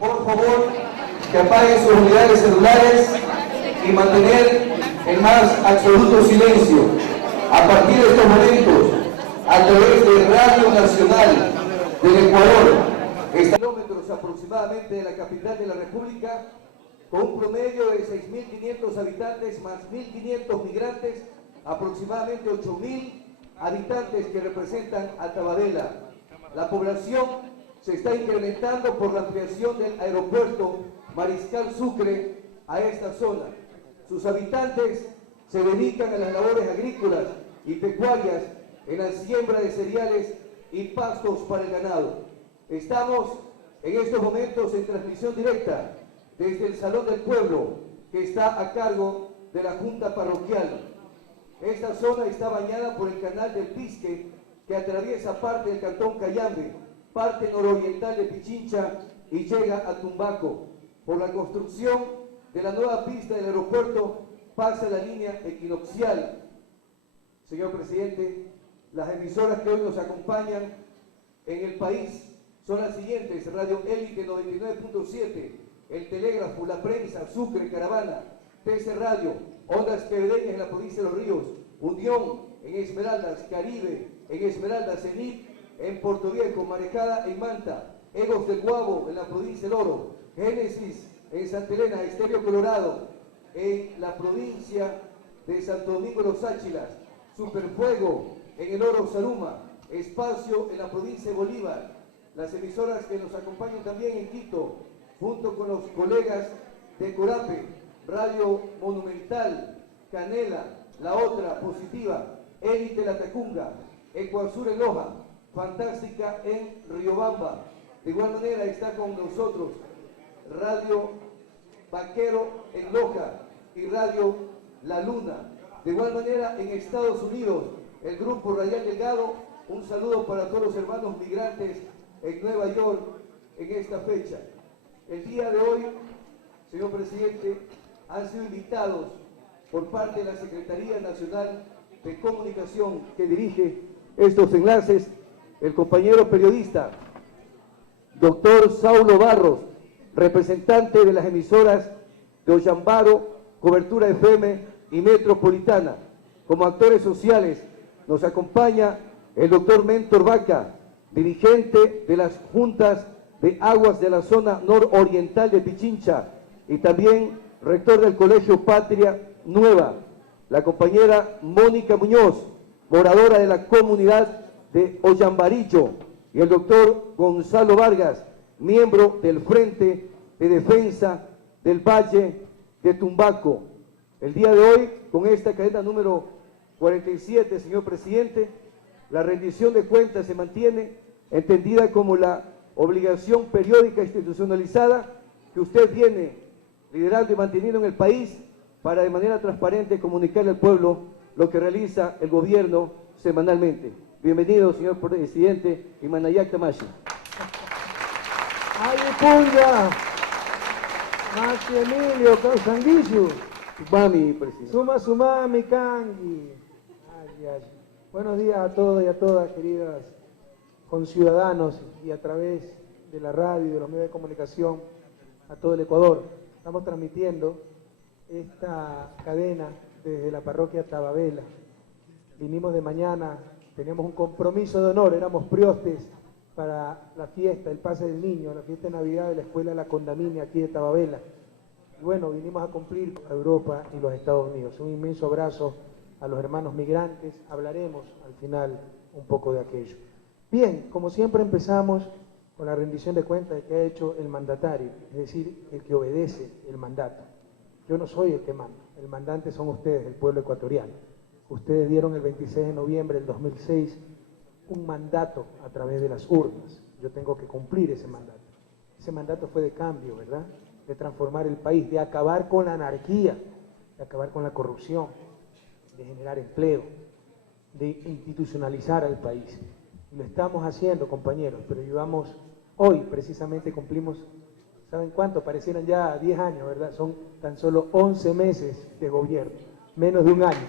Por favor, que apaguen sus unidades celulares y mantener el más absoluto silencio. A partir de estos momentos, a través de Radio Nacional del Ecuador, kilómetros aproximadamente de la capital de la República, con un promedio de 6.500 habitantes más 1.500 migrantes, aproximadamente 8.000 habitantes que representan a Tababela. La población se está incrementando por la ampliación del aeropuerto Mariscal Sucre a esta zona. Sus habitantes se dedican a las labores agrícolas y pecuarias en la siembra de cereales y pastos para el ganado. Estamos en estos momentos en transmisión directa desde el Salón del Pueblo, que está a cargo de la Junta Parroquial. Esta zona está bañada por el canal del Pisque, que atraviesa parte del cantón Cayambe, parte nororiental de Pichincha y llega a Tumbaco. Por la construcción de la nueva pista del aeropuerto pasa la línea equinoccial. Señor presidente, las emisoras que hoy nos acompañan en el país son las siguientes: Radio Élite 99.7, El Telégrafo, La Prensa, Sucre, Caravana, TC Radio, Ondas Quevedeñas en la provincia de Los Ríos, Unión en Esmeraldas, Caribe en Esmeraldas, Cenit en Puerto Viejo, Marejada en Manta, Egos del Guabo en la provincia del Oro, Génesis en Santa Elena, Estéreo Colorado en la provincia de Santo Domingo Los Áchilas, Superfuego en el Oro Saruma, Espacio en la provincia de Bolívar. Las emisoras que nos acompañan también en Quito, junto con los colegas de Corape, Radio Monumental, Canela, La Otra, Positiva, Élite La Tacunga, Ecuazur en Loja, Fantástica en Riobamba. De igual manera está con nosotros Radio Vaquero en Loja y Radio La Luna. De igual manera en Estados Unidos, el Grupo Radial Delgado. Un saludo para todos los hermanos migrantes en Nueva York en esta fecha. El día de hoy, señor presidente, han sido invitados por parte de la Secretaría Nacional de Comunicación, que dirige estos enlaces, el compañero periodista doctor Saulo Barros, representante de las emisoras de Ollambaro, Cobertura FM y Metropolitana. Como actores sociales nos acompaña el doctor Mentor Vaca, dirigente de las juntas de aguas de la zona nororiental de Pichincha y también rector del Colegio Patria Nueva, la compañera Mónica Muñoz, moradora de la comunidad de Ollambarillo, y el doctor Gonzalo Vargas, miembro del Frente de Defensa del Valle de Tumbaco. El día de hoy, con esta cadena número 47, señor presidente, la rendición de cuentas se mantiene, entendida como la obligación periódica institucionalizada que usted viene liderando y manteniendo en el país para de manera transparente comunicarle al pueblo lo que realiza el gobierno semanalmente. Bienvenido, señor presidente Imanayak Tamashi. ¡Ay, punga! ¡Mati Emilio, Causanguillo! Mami, presidente. Suma, mi cangi. Ay, ay. Buenos días a todos y a todas, queridas conciudadanos, y a través de la radio y de los medios de comunicación a todo el Ecuador. Estamos transmitiendo esta cadena desde la parroquia Tababela. Vinimos de mañana, teníamos un compromiso de honor, éramos priostes para la fiesta, el pase del niño, la fiesta de Navidad de la Escuela La Condamine aquí de Tababela. Y bueno, vinimos a cumplir con Europa y los Estados Unidos. Un inmenso abrazo a los hermanos migrantes. Hablaremos al final un poco de aquello. Bien, como siempre empezamos con la rendición de cuentas de que ha hecho el mandatario, es decir, el que obedece el mandato. Yo no soy el que manda, el mandante son ustedes, el pueblo ecuatoriano. Ustedes dieron el 26 de noviembre del 2006 un mandato a través de las urnas. Yo tengo que cumplir ese mandato. Ese mandato fue de cambio, ¿verdad? De transformar el país, de acabar con la anarquía, de acabar con la corrupción, de generar empleo, de institucionalizar al país. Y lo estamos haciendo, compañeros, pero llevamos, hoy precisamente cumplimos, ¿saben cuánto? Parecieran ya 10 años, ¿verdad? Son tan solo 11 meses de gobierno, menos de un año.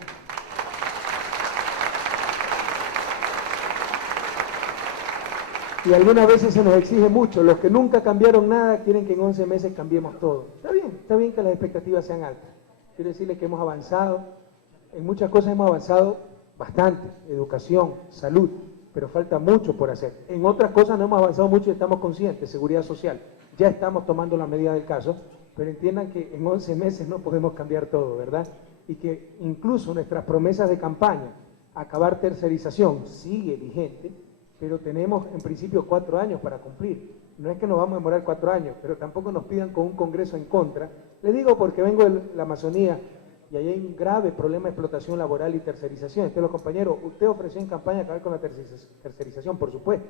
Y algunas veces se nos exige mucho. Los que nunca cambiaron nada quieren que en 11 meses cambiemos todo. Está bien que las expectativas sean altas. Quiero decirles que hemos avanzado, en muchas cosas hemos avanzado bastante, educación, salud, pero falta mucho por hacer. En otras cosas no hemos avanzado mucho y estamos conscientes, seguridad social. Ya estamos tomando la medida del caso, pero entiendan que en 11 meses no podemos cambiar todo, ¿verdad? Y que incluso nuestras promesas de campaña, acabar tercerización, sigue vigente, pero tenemos en principio 4 años para cumplir. No es que nos vamos a demorar 4 años, pero tampoco nos pidan con un Congreso en contra. Le digo porque vengo de la Amazonía y ahí hay un grave problema de explotación laboral y tercerización. Entonces, los compañeros, usted ofreció en campaña acabar con la tercerización, por supuesto,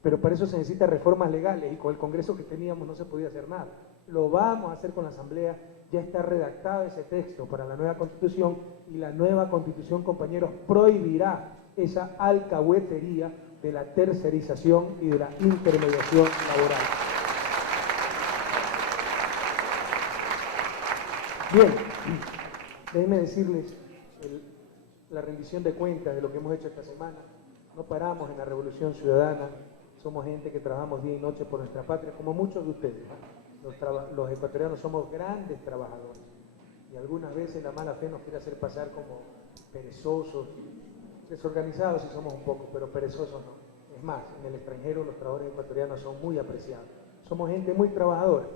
pero para eso se necesitan reformas legales y con el Congreso que teníamos no se podía hacer nada. Lo vamos a hacer con la Asamblea, ya está redactado ese texto para la nueva Constitución y la nueva Constitución, compañeros, prohibirá esa alcahuetería de la tercerización y de la intermediación laboral. Bien, déjenme decirles la rendición de cuentas de lo que hemos hecho esta semana. No paramos en la Revolución Ciudadana, somos gente que trabajamos día y noche por nuestra patria, como muchos de ustedes. Los ecuatorianos somos grandes trabajadores y algunas veces la mala fe nos quiere hacer pasar como perezosos, desorganizados si somos un poco, pero perezosos no. Es más, en el extranjero los trabajadores ecuatorianos son muy apreciados. Somos gente muy trabajadora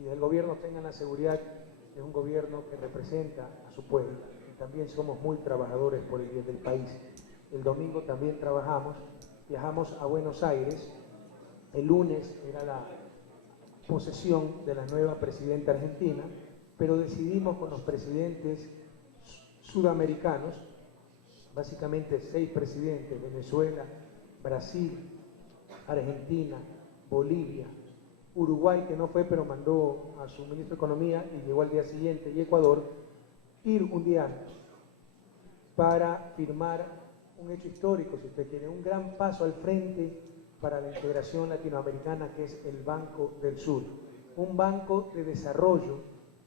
y del gobierno tengan la seguridad que es un gobierno que representa a su pueblo. Y también somos muy trabajadores por el bien del país. El domingo también trabajamos, viajamos a Buenos Aires. El lunes era la posesión de la nueva presidenta argentina, pero decidimos con los presidentes sudamericanos, básicamente 6 presidentes, Venezuela, Brasil, Argentina, Bolivia, Uruguay, que no fue, pero mandó a su ministro de Economía y llegó al día siguiente, y Ecuador, ir un día antes para firmar un hecho histórico, si usted quiere, un gran paso al frente para la integración latinoamericana, que es el Banco del Sur, un banco de desarrollo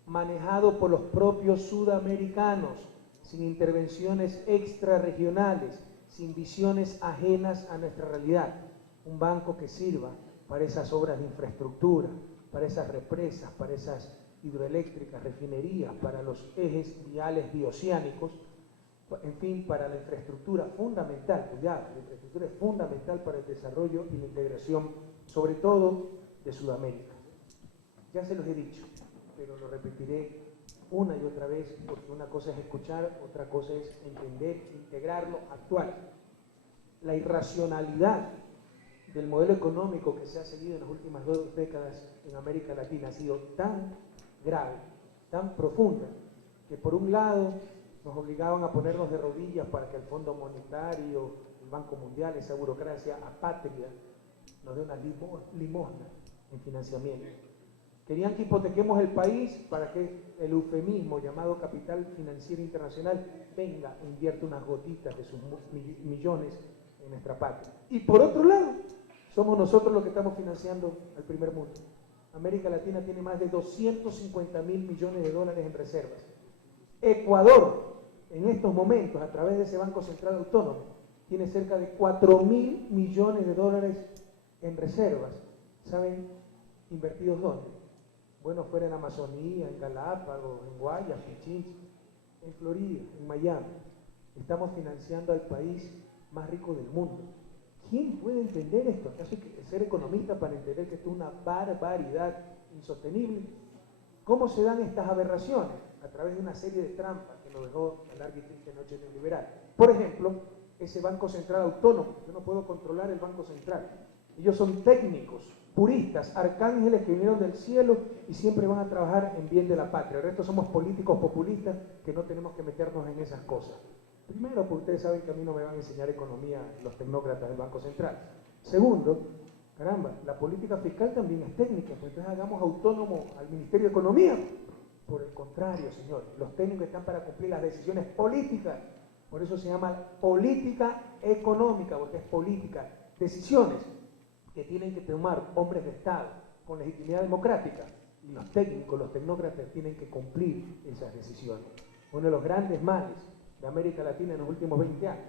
manejado por los propios sudamericanos, sin intervenciones extrarregionales, sin visiones ajenas a nuestra realidad, un banco que sirva para esas obras de infraestructura, para esas represas, para esas hidroeléctricas, refinerías, para los ejes viales bioceánicos, en fin, para la infraestructura fundamental, cuidado, la infraestructura es fundamental para el desarrollo y la integración, sobre todo de Sudamérica. Ya se los he dicho, pero lo repetiré una y otra vez, porque una cosa es escuchar, otra cosa es entender, integrarlo, actuar. La irracionalidad del modelo económico que se ha seguido en las últimas 2 décadas en América Latina ha sido tan grave, tan profunda, que por un lado nos obligaban a ponernos de rodillas para que el Fondo Monetario, el Banco Mundial, esa burocracia apátrida, nos dé una limosna en financiamiento. Querían que hipotequemos el país para que el eufemismo llamado capital financiero internacional venga e invierta unas gotitas de sus millones en nuestra patria. Y por otro lado, somos nosotros los que estamos financiando al primer mundo. América Latina tiene más de 250.000 millones de dólares en reservas. Ecuador, en estos momentos, a través de ese Banco Central Autónomo, tiene cerca de 4.000 millones de dólares en reservas. ¿Saben invertidos dónde? Bueno, fuera en Amazonía, en Galápagos, en Guayas, Pichincha, en Florida, en Miami. Estamos financiando al país más rico del mundo. ¿Quién puede entender esto? ¿Acaso hay que ser economista para entender que esto es una barbaridad insostenible? ¿Cómo se dan estas aberraciones? A través de una serie de trampas que nos dejó la larga y triste noche neoliberal. Por ejemplo, ese Banco Central Autónomo. Yo no puedo controlar el Banco Central. Ellos son técnicos, puristas, arcángeles que vinieron del cielo y siempre van a trabajar en bien de la patria. El resto somos políticos populistas que no tenemos que meternos en esas cosas. Primero, porque ustedes saben que a mí no me van a enseñar economía los tecnócratas del Banco Central. Segundo, caramba, la política fiscal también es técnica, pues entonces hagamos autónomo al Ministerio de Economía. Por el contrario, señores, los técnicos están para cumplir las decisiones políticas. Por eso se llama política económica, porque es política. Decisiones que tienen que tomar hombres de Estado con legitimidad democrática. Y los técnicos, los tecnócratas, tienen que cumplir esas decisiones. Uno de los grandes males de América Latina en los últimos 20 años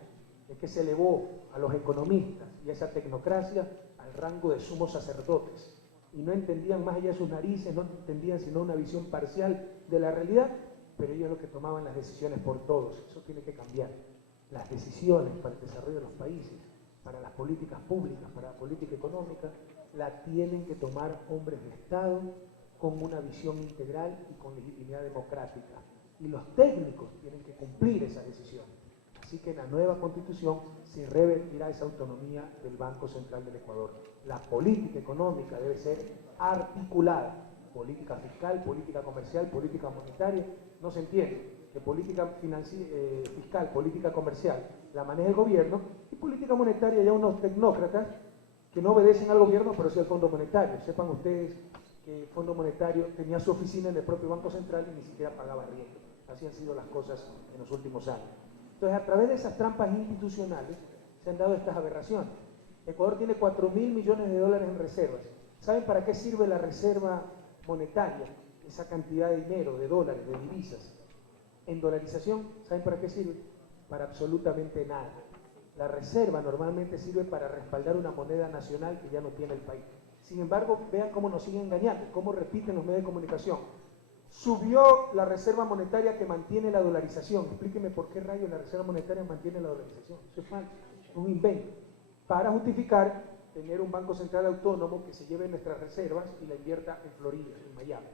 es que se elevó a los economistas y a esa tecnocracia al al rango de sumos sacerdotes y no entendían más allá de sus narices, no entendían sino una visión parcial de la realidad, pero ellos los que tomaban las decisiones por todos. Eso tiene que cambiar. Las decisiones para el desarrollo de los países, para las políticas públicas, para la política económica, la tienen que tomar hombres de Estado con una visión integral y con legitimidad democrática. Y los técnicos tienen que cumplir esa decisión. Así que en la nueva Constitución se revertirá esa autonomía del Banco Central del Ecuador. La política económica debe ser articulada. Política fiscal, política comercial, política monetaria. No se entiende que política fiscal, política comercial la maneja el gobierno y política monetaria ya unos tecnócratas que no obedecen al gobierno pero sí al Fondo Monetario. Sepan ustedes que el Fondo Monetario tenía su oficina en el propio Banco Central y ni siquiera pagaba arriendo. Así han sido las cosas en los últimos años. Entonces, a través de esas trampas institucionales se han dado estas aberraciones. Ecuador tiene 4.000 millones de dólares en reservas. ¿Saben para qué sirve la reserva monetaria? Esa cantidad de dinero, de dólares, de divisas. En dolarización, ¿saben para qué sirve? Para absolutamente nada. La reserva normalmente sirve para respaldar una moneda nacional que ya no tiene el país. Sin embargo, vean cómo nos siguen engañando, cómo repiten los medios de comunicación. Subió la reserva monetaria que mantiene la dolarización. Explíqueme por qué rayos la reserva monetaria mantiene la dolarización. Eso es falso, es un invento. Para justificar tener un banco central autónomo que se lleve nuestras reservas y la invierta en Florida, en Miami.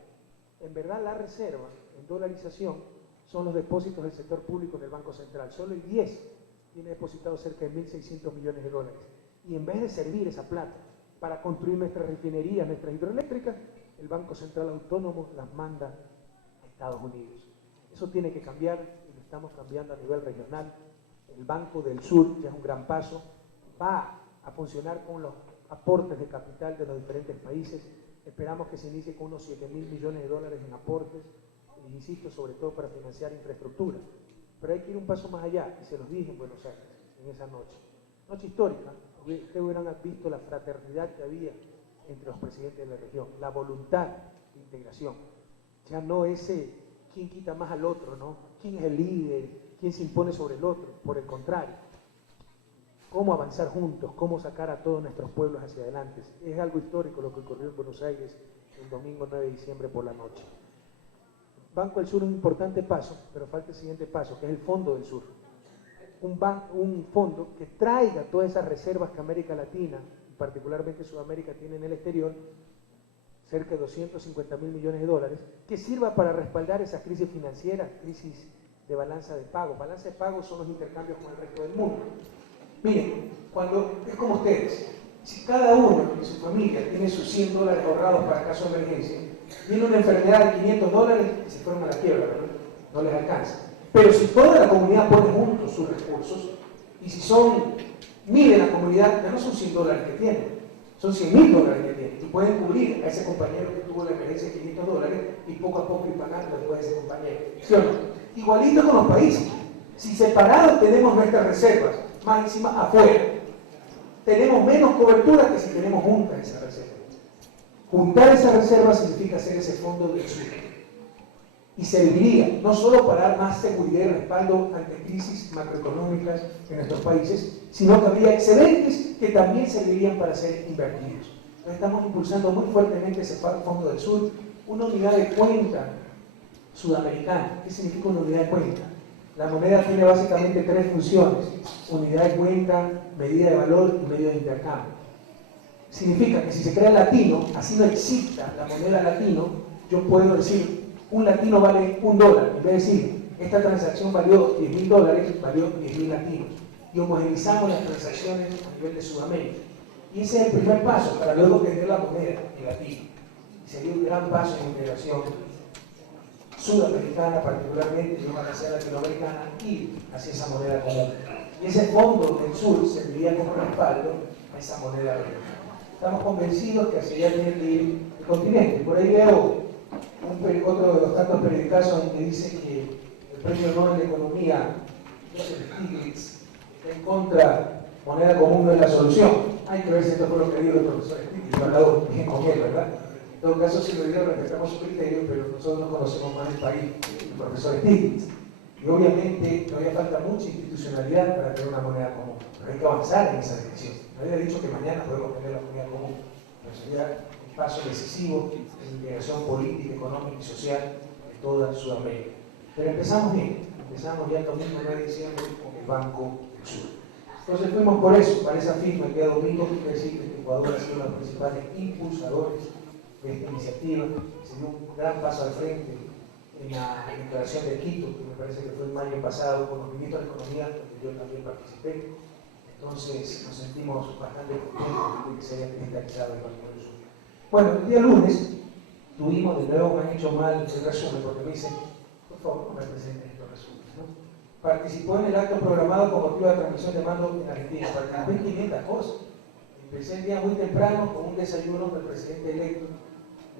En verdad, la reserva en dolarización son los depósitos del sector público en el Banco Central. Solo el 10 tiene depositado cerca de 1.600 millones de dólares. Y en vez de servir esa plata para construir nuestras refinerías, nuestras hidroeléctricas, el Banco Central Autónomo las manda a Estados Unidos. Eso tiene que cambiar y lo estamos cambiando a nivel regional. El Banco del Sur, ya es un gran paso, va a funcionar con los aportes de capital de los diferentes países. Esperamos que se inicie con unos 7.000 millones de dólares en aportes, insisto, sobre todo para financiar infraestructura. Pero hay que ir un paso más allá, y se los dije en Buenos Aires, en esa noche. Noche histórica, ustedes hubieran visto la fraternidad que había entre los presidentes de la región, la voluntad de integración. Ya no ese quién quita más al otro, ¿no? ¿Quién es el líder? ¿Quién se impone sobre el otro? Por el contrario, cómo avanzar juntos, cómo sacar a todos nuestros pueblos hacia adelante. Es algo histórico lo que ocurrió en Buenos Aires el domingo 9 de diciembre por la noche. Banco del Sur es un importante paso, pero falta el siguiente paso, que es el Fondo del Sur. Un fondo que traiga todas esas reservas que América Latina, y particularmente Sudamérica, tiene en el exterior, cerca de 250.000 millones de dólares, que sirva para respaldar esas crisis financieras, crisis de balanza de pago. Balanza de pago son los intercambios con el resto del mundo. Miren, cuando es como ustedes, si cada uno de su familia tiene sus 100 dólares ahorrados para caso de emergencia, viene una enfermedad de 500 dólares y se fueron a la quiebra, ¿verdad? No les alcanza. Pero si toda la comunidad pone juntos sus recursos, y si son 1.000 en la comunidad, ya no son 100 dólares que tienen, son 100.000 dólares que tienen, y pueden cubrir a ese compañero que tuvo la emergencia de 500 dólares y poco a poco ir pagando después de ese compañero. ¿Sí o no? Igualito con los países. Si separados tenemos nuestras reservas, más encima afuera, tenemos menos cobertura que si tenemos juntas esas reservas. Juntar esas reservas significa hacer ese fondo del sur. Y serviría no solo para dar más seguridad y respaldo ante crisis macroeconómicas en nuestros países, sino que habría excedentes que también servirían para ser invertidos. Entonces estamos impulsando muy fuertemente ese fondo del sur, una unidad de cuenta sudamericana. ¿Qué significa una unidad de cuenta? La moneda tiene básicamente 3 funciones: unidad de cuenta, medida de valor y medio de intercambio. Significa que si se crea el latino, así no exista la moneda latino, yo puedo decir, un latino vale $1. En vez de decir, esta transacción valió 10.000 dólares, valió 10.000 latinos. Y homogeneizamos las transacciones a nivel de Sudamérica. Y ese es el primer paso para luego tener la moneda en latino. Y sería un gran paso en integración sudamericana, particularmente, y ojalá sea latinoamericana, y hacia esa moneda común. Y ese fondo del sur serviría como respaldo a esa moneda regional. Estamos convencidos que hacia allá tiene que ir el continente. Por ahí veo otro de los tantos periodicazos en que dice que el premio Nobel de Economía, Joseph Stiglitz, está en contra, moneda común no es la solución. Hay que ver si esto fue lo que dijo el profesor Stiglitz, he hablado bien con él, ¿verdad? En todo caso, si lo digo, respetamos su criterio, pero nosotros no conocemos más el país que el profesor Stiglitz. Y obviamente todavía falta mucha institucionalidad para tener una moneda común, pero hay que avanzar en esa dirección. Me había dicho que mañana podemos tener la unidad común, pero sería un paso decisivo en la integración política, económica y social de toda Sudamérica. Pero empezamos bien, empezamos ya el domingo 9 de diciembre con el Banco del Sur. Entonces fuimos por eso, para esa firma el día domingo, quiere decir que Ecuador ha sido uno de los principales impulsadores de esta iniciativa, se dio un gran paso al frente en la declaración de Quito, que me parece que fue el mayo pasado, con los ministros de Economía, donde yo también participé. Entonces nos sentimos bastante contentos de que se haya cristalizado el Banco del Sur. Bueno, el día lunes tuvimos, de nuevo me han hecho mal el resumen, porque me dicen, por favor, no me presenten estos resúmenes, ¿no? Participó en el acto programado con motivo de la transmisión de mando en Argentina. Participé en 500 cosas. Empecé el día muy temprano con un desayuno del presidente electo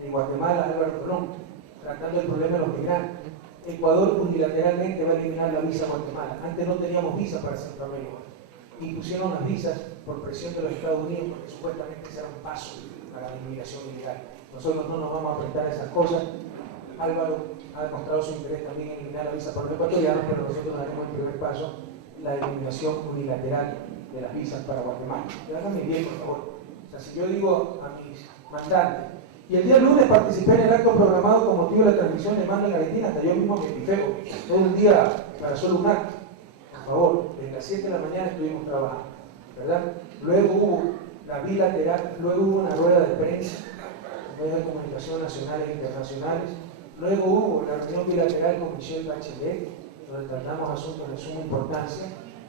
de Guatemala, Álvaro Colón, tratando el problema de los migrantes. Ecuador unilateralmente va a eliminar la visa a Guatemala. Antes no teníamos visa para Centroamérica. Impusieron las visas por presión de los Estados Unidos porque supuestamente ese era un paso para la inmigración ilegal. Nosotros no nos vamos a enfrentar a esas cosas. Álvaro ha demostrado su interés también en eliminar la visa para los ecuatorianos, pero nosotros daremos el primer paso, la eliminación unilateral de las visas para Guatemala. Háganme bien, por favor. O sea, si yo digo a mis mandantes, y el día lunes participé en el acto programado con motivo de la transmisión de mando en Argentina, hasta yo mismo me pifeo, todo un día para solo un acto. Por favor, desde las 7 de la mañana estuvimos trabajando, ¿verdad? Luego hubo la bilateral, luego hubo una rueda de prensa, medios de comunicación nacionales e internacionales. Luego hubo la reunión bilateral con Michelle Bachelet, donde tratamos asuntos de suma importancia.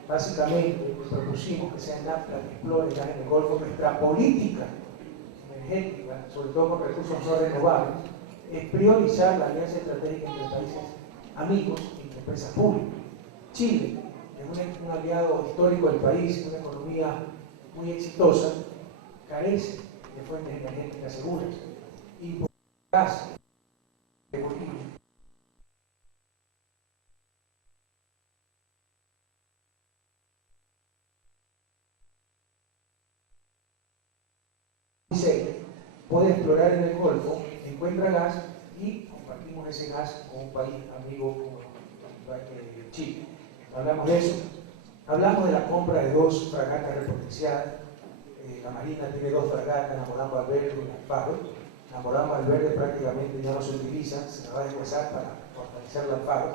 Básicamente propusimos que sea NAFTA que explore ya en el Golfo nuestra política energética, sobre todo con recursos no renovables, es priorizar la alianza estratégica entre países amigos y entre empresas públicas. Chile es un aliado histórico del país, una economía muy exitosa, carece de fuentes energéticas seguras y por gas de Bolivia. Puede explorar en el Golfo, encuentra gas y compartimos ese gas con un país amigo como Chile. Hablamos de eso. Hablamos de la compra de 2 fragatas repotenciadas. La Marina tiene 2 fragatas, la Morán Valverde y la Alfaro. La Morán Valverde prácticamente ya no se utiliza, se la va a deshuesar para fortalecer la Alfaro.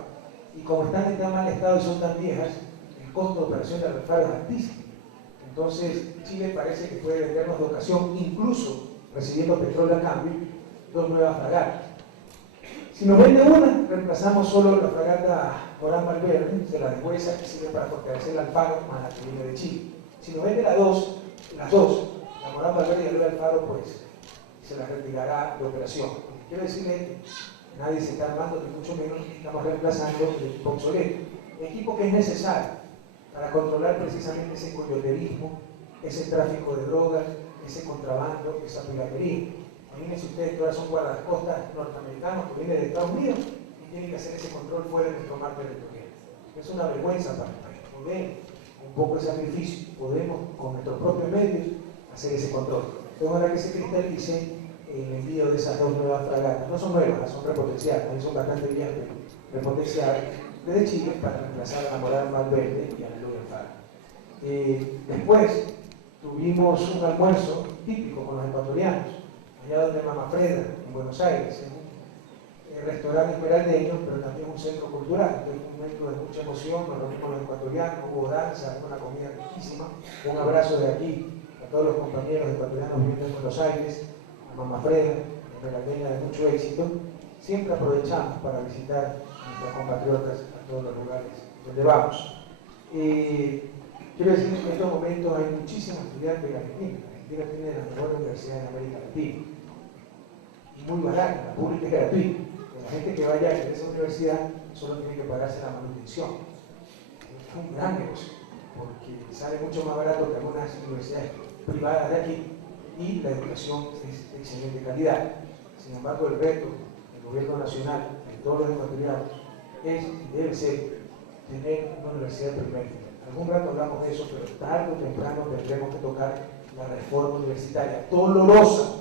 Y como están en tan mal estado y son tan viejas, el costo de operación de la Alfaro es altísimo. Entonces, Chile parece que puede vendernos de ocasión, incluso recibiendo petróleo a cambio, 2 nuevas fragatas. Si nos vende una, reemplazamos solo la fragata Morán Valverde, se la deshuesa, que sirve para fortalecer el Alfaro, más la que viene de Chile. Si nos vende las dos, la Morán Valverde y el Alfaro, pues se la retirará de operación. Quiero decirle que nadie se está armando, ni mucho menos estamos reemplazando el equipo obsoleto. Equipo que es necesario para controlar precisamente ese coyoterismo, ese tráfico de drogas, ese contrabando, esa piratería. Imagínense ustedes que ahora son guardacostas norteamericanos que vienen de Estados Unidos y tienen que hacer ese control fuera de nuestro mar territorial. Es una vergüenza para el país. Podemos, un poco de sacrificio, podemos con nuestros propios medios hacer ese control. Entonces ahora que se cristalice el envío de esas 2 nuevas fragatas, no son nuevas, son repotenciadas, son bastante viejas, pero repotenciadas desde Chile para reemplazar a la Morán Valverde y a la Luz del Faro. Después tuvimos un almuerzo típico con los ecuatorianos, allá donde Mama Freda, en Buenos Aires, en un restaurante esmeraldeño, pero también un centro cultural. Fue un momento de mucha emoción, nos reunimos los ecuatorianos, hubo danza, una comida riquísima. Un abrazo de aquí a todos los compañeros ecuatorianos viviendo en Buenos Aires, a Mama Freda, esmeraldeña de mucho éxito. Siempre aprovechamos para visitar a nuestros compatriotas a todos los lugares donde vamos. Quiero decir que en estos momentos hay muchísimos estudiantes de Argentina. Argentina tiene la mejor universidad en América Latina. Y muy barata, la pública es gratuita. La gente que vaya a esa universidad solo tiene que pagarse la manutención. Es un gran negocio, porque sale mucho más barato que algunas universidades privadas de aquí y la educación es de excelente calidad. Sin embargo, el reto del gobierno nacional, de todos los ecuatorianos, es y debe ser tener una universidad de primer nivel. Algún rato hablamos de eso, pero tarde o temprano tendremos que tocar la reforma universitaria, dolorosa.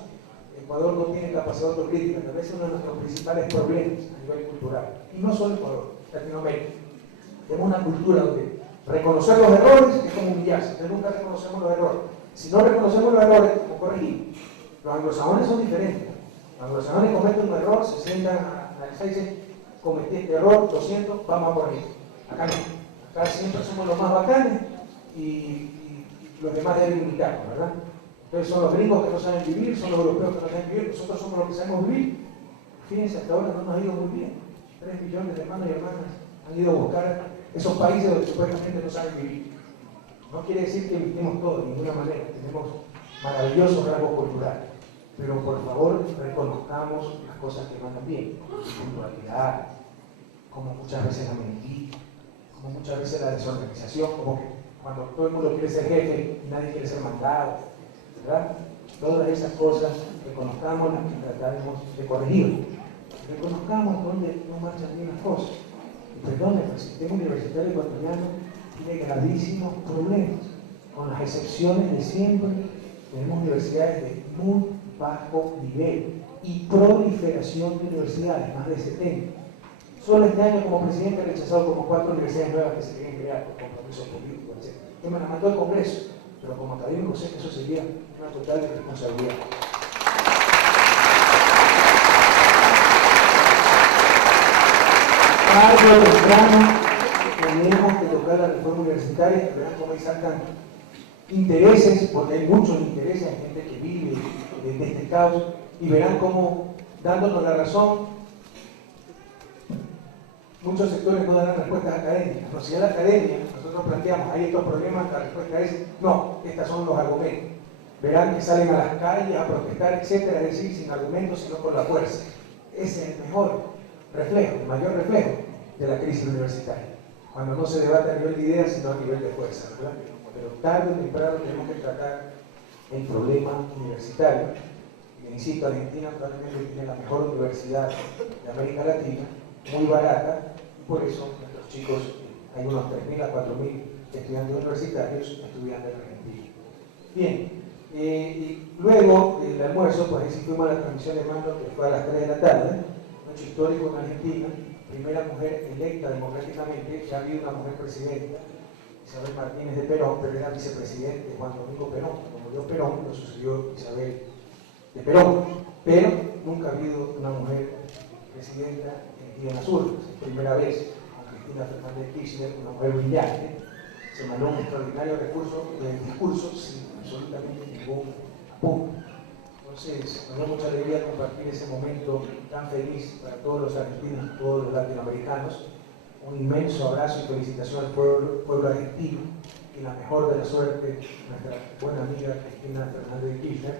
Ecuador no tiene capacidad autocrítica, tal vez es uno de nuestros principales problemas a nivel cultural. Y no solo Ecuador, Latinoamérica. Tenemos una cultura donde reconocer los errores es como humillarse, entonces nunca reconocemos los errores. Si no reconocemos los errores, ¿cómo corregir? Los anglosajones son diferentes. Los anglosajones cometen un error, se sientan a analizar y dicen, cometí este error, lo siento, vamos a corregir. Acá no. Acá siempre somos los más bacanes y los demás deben imitarnos, ¿verdad? Entonces son los gringos que no saben vivir, son los europeos que no saben vivir, nosotros somos los que sabemos vivir. Fíjense, hasta ahora no nos ha ido muy bien. 3 millones de hermanos y hermanas han ido a buscar esos países donde supuestamente no saben vivir. No quiere decir que vivimos todo, de ninguna manera. Tenemos maravillosos rasgos culturales. Pero por favor, reconozcamos las cosas que no andan bien. Puntualidad, como muchas veces la mentira, como muchas veces la desorganización, como que cuando todo el mundo quiere ser jefe y nadie quiere ser mandado, ¿verdad? Todas esas cosas, reconozcamos las que trataremos de corregir. Reconozcamos dónde no marchan bien las cosas. Y perdón, el sistema universitario ecuatoriano tiene gravísimos problemas. Con las excepciones de siempre, tenemos universidades de muy bajo nivel y proliferación de universidades, más de 70. Solo este año como presidente he rechazado como 4 universidades nuevas que se querían crear por compromisos políticos, etc. Yo me las mandó al Congreso, pero como académico sé que eso sería una total irresponsabilidad. Tarde o temprano tenemos que tocar la reforma universitaria, que verán cómo ahí saltan intereses, porque hay muchos intereses, hay gente que vive de este caos, y verán cómo, dándonos la razón, muchos sectores no darán respuestas académicas. Pero si a la academia nosotros planteamos, hay estos problemas, la respuesta es, no, estos son los argumentos. Verán que salen a las calles a protestar, etcétera, es decir, sin argumentos, sino por la fuerza. Ese es el mejor reflejo, el mayor reflejo de la crisis universitaria. Cuando no se debate a nivel de ideas, sino a nivel de fuerza, ¿verdad? Pero tarde o temprano tenemos que tratar el problema universitario. Y insisto, Argentina probablemente tiene la mejor universidad de América Latina, muy barata, y por eso nuestros chicos, hay unos 3.000 a 4.000 estudiantes universitarios estudiando en Argentina. Bien, y luego del almuerzo, pues así fuimos a la transmisión de mando que fue a las 3 de la tarde, un hecho histórico en Argentina, primera mujer electa democráticamente, ya había una mujer presidenta, Isabel Martínez de Perón, pero era vicepresidente Juan Domingo Perón. Cuando murió Perón, lo sucedió Isabel de Perón, pero nunca ha habido una mujer presidenta elegida en las urnas. Primera vez con Cristina Fernández de Kirchner, una mujer brillante, se mandó un extraordinario discurso sin absolutamente ningún apunte. Entonces, me da mucha alegría compartir ese momento tan feliz para todos los argentinos y todos los latinoamericanos. Un inmenso abrazo y felicitación al pueblo argentino y la mejor de la suerte, nuestra buena amiga Cristina Fernández de Kirchner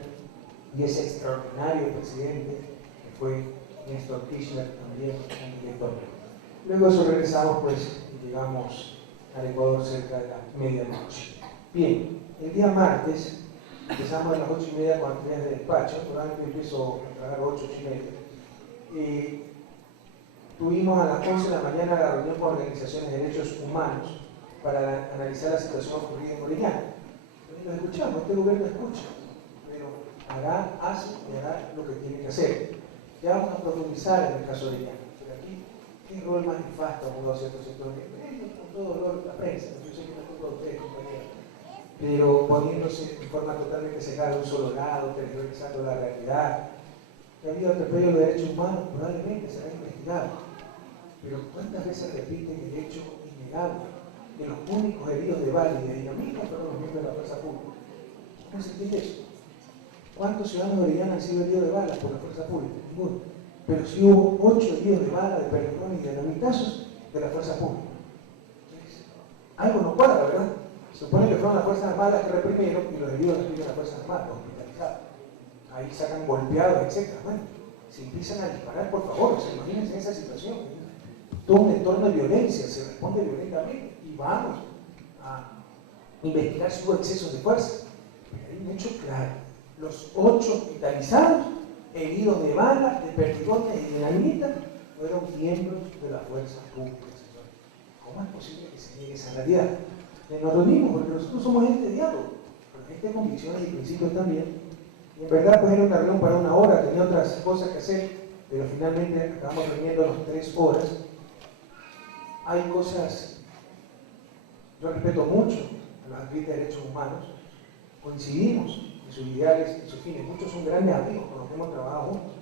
y ese extraordinario presidente que fue Néstor Kirchner, también un director. Luego de eso regresamos pues y llegamos al Ecuador cerca de la medianoche. Bien, el día martes empezamos a las 8:30 con actividades de despacho, probablemente empiezo a trabajar a 8:30. Tuvimos a las 11 de la mañana la reunión con organizaciones de derechos humanos para analizar la situación ocurrida en Orellana. Lo escuchamos, este gobierno escucha, pero hace y hará lo que tiene que hacer. Ya vamos a profundizar en el caso de Orellana, pero aquí, ¿qué rol más nefasto ha jugado ciertos sectores? Con todo dolor, la prensa, yo sé que no es culpa de ustedes, compañeros, pero poniéndose en forma totalmente cegada de un solo lado, tergiversando la realidad. Que ha habido atropello de los derechos humanos, probablemente será investigado. Pero ¿cuántas veces repiten el hecho innegable de los únicos heridos de bala y de dinamita fueron los miembros de la fuerza pública? ¿Cómo se entiende eso? ¿Cuántos ciudadanos de Orellana han sido heridos de bala por la fuerza pública? Ninguno. Pero sí hubo 8 heridos de bala, de perdigones y de dinamitazos de la fuerza pública. Entonces, algo no cuadra, ¿verdad? Se supone que fueron las Fuerzas Armadas que reprimieron y los heridos los piden las Fuerzas Armadas, hospitalizados. Ahí sacan golpeados, etc. Bueno, si empiezan a disparar, por favor, imagínense esa situación. Todo un entorno de violencia, se responde violentamente y vamos a investigar si hubo excesos de fuerza. Pero hay un hecho claro. Los 8 hospitalizados, heridos de balas, de perdigones y de dinamita, fueron miembros de la fuerza pública. ¿Cómo es posible que se niegue esa realidad? Nos reunimos porque nosotros somos gente de diálogo, pero gente de convicciones y principios también. Y en verdad pues era una reunión para 1 hora, tenía otras cosas que hacer, pero finalmente acabamos reuniéndonos 3 horas. Hay cosas, yo respeto mucho a los activistas de derechos humanos, coincidimos en sus ideales y sus fines. Muchos son grandes amigos con los que hemos trabajado juntos.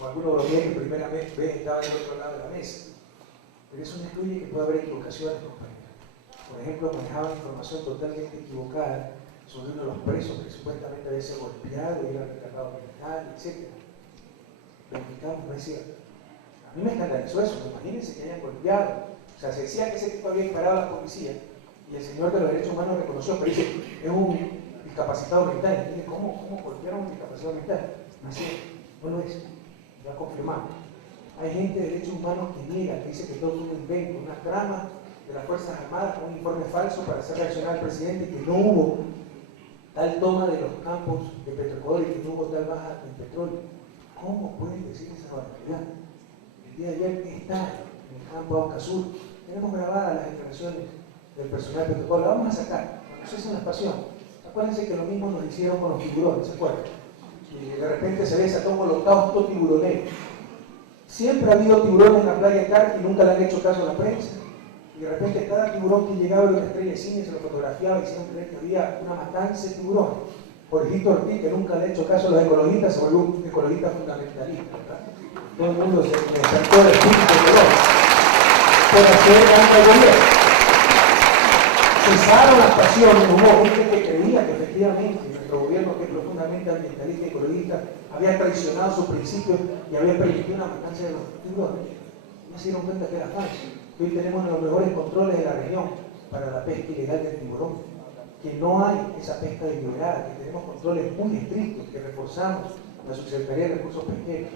O algunos bromea que primera vez estaba del otro lado de la mesa. Pero eso no excluye que pueda haber equivocaciones, compañeros. Por ejemplo, manejaban información totalmente equivocada sobre uno de los presos que supuestamente había sido golpeado y era rescatado militar, etc. Verificamos, no es cierto. A mí me escandalizó eso, imagínense que hayan golpeado. O sea, se decía que ese tipo había disparado a la policía y el señor de los derechos humanos reconoció, pero dice, es un discapacitado mental. Y dije, ¿cómo golpearon a un discapacitado mental? No es cierto, no lo es. Ya confirmamos. Hay gente de derechos humanos que niega, que dice que todo es un invento, una trama de las Fuerzas Armadas, un informe falso para hacer reaccionar al presidente y que no hubo tal toma de los campos de Petroecuador y que no hubo tal baja en petróleo. ¿Cómo pueden decir esa barbaridad? El día de ayer está en el campo de Auca Sur. Tenemos grabadas las declaraciones del personal de Petroecuador. La vamos a sacar, cuando cesen las pasiones. Acuérdense que lo mismo nos hicieron con los tiburones, ¿se acuerdan? Y de repente se desató un holocausto tiburonero. Siempre ha habido tiburones en la playa de Carqui y nunca le han hecho caso a la prensa. Y de repente cada tiburón que llegaba era una estrella de cine, se lo fotografiaba y hicieron creer que había una matanza de tiburones. Jorgito Ortiz, que nunca le ha hecho caso a los ecologistas, se volvió un ecologista fundamentalista, ¿verdad? Todo el mundo se despertó del espíritu de Dios por hacer contra el gobierno. Cesaron las pasiones, hubo gente que creía que efectivamente nuestro gobierno, que es profundamente ambientalista y ecologista, había traicionado sus principios y había permitido una matanza de los tiburones. No se dieron cuenta que era falso. Hoy tenemos los mejores controles de la región para la pesca ilegal del tiburón, que no hay esa pesca deliberada, que tenemos controles muy estrictos, que reforzamos la Subsecretaría de Recursos Pesqueros.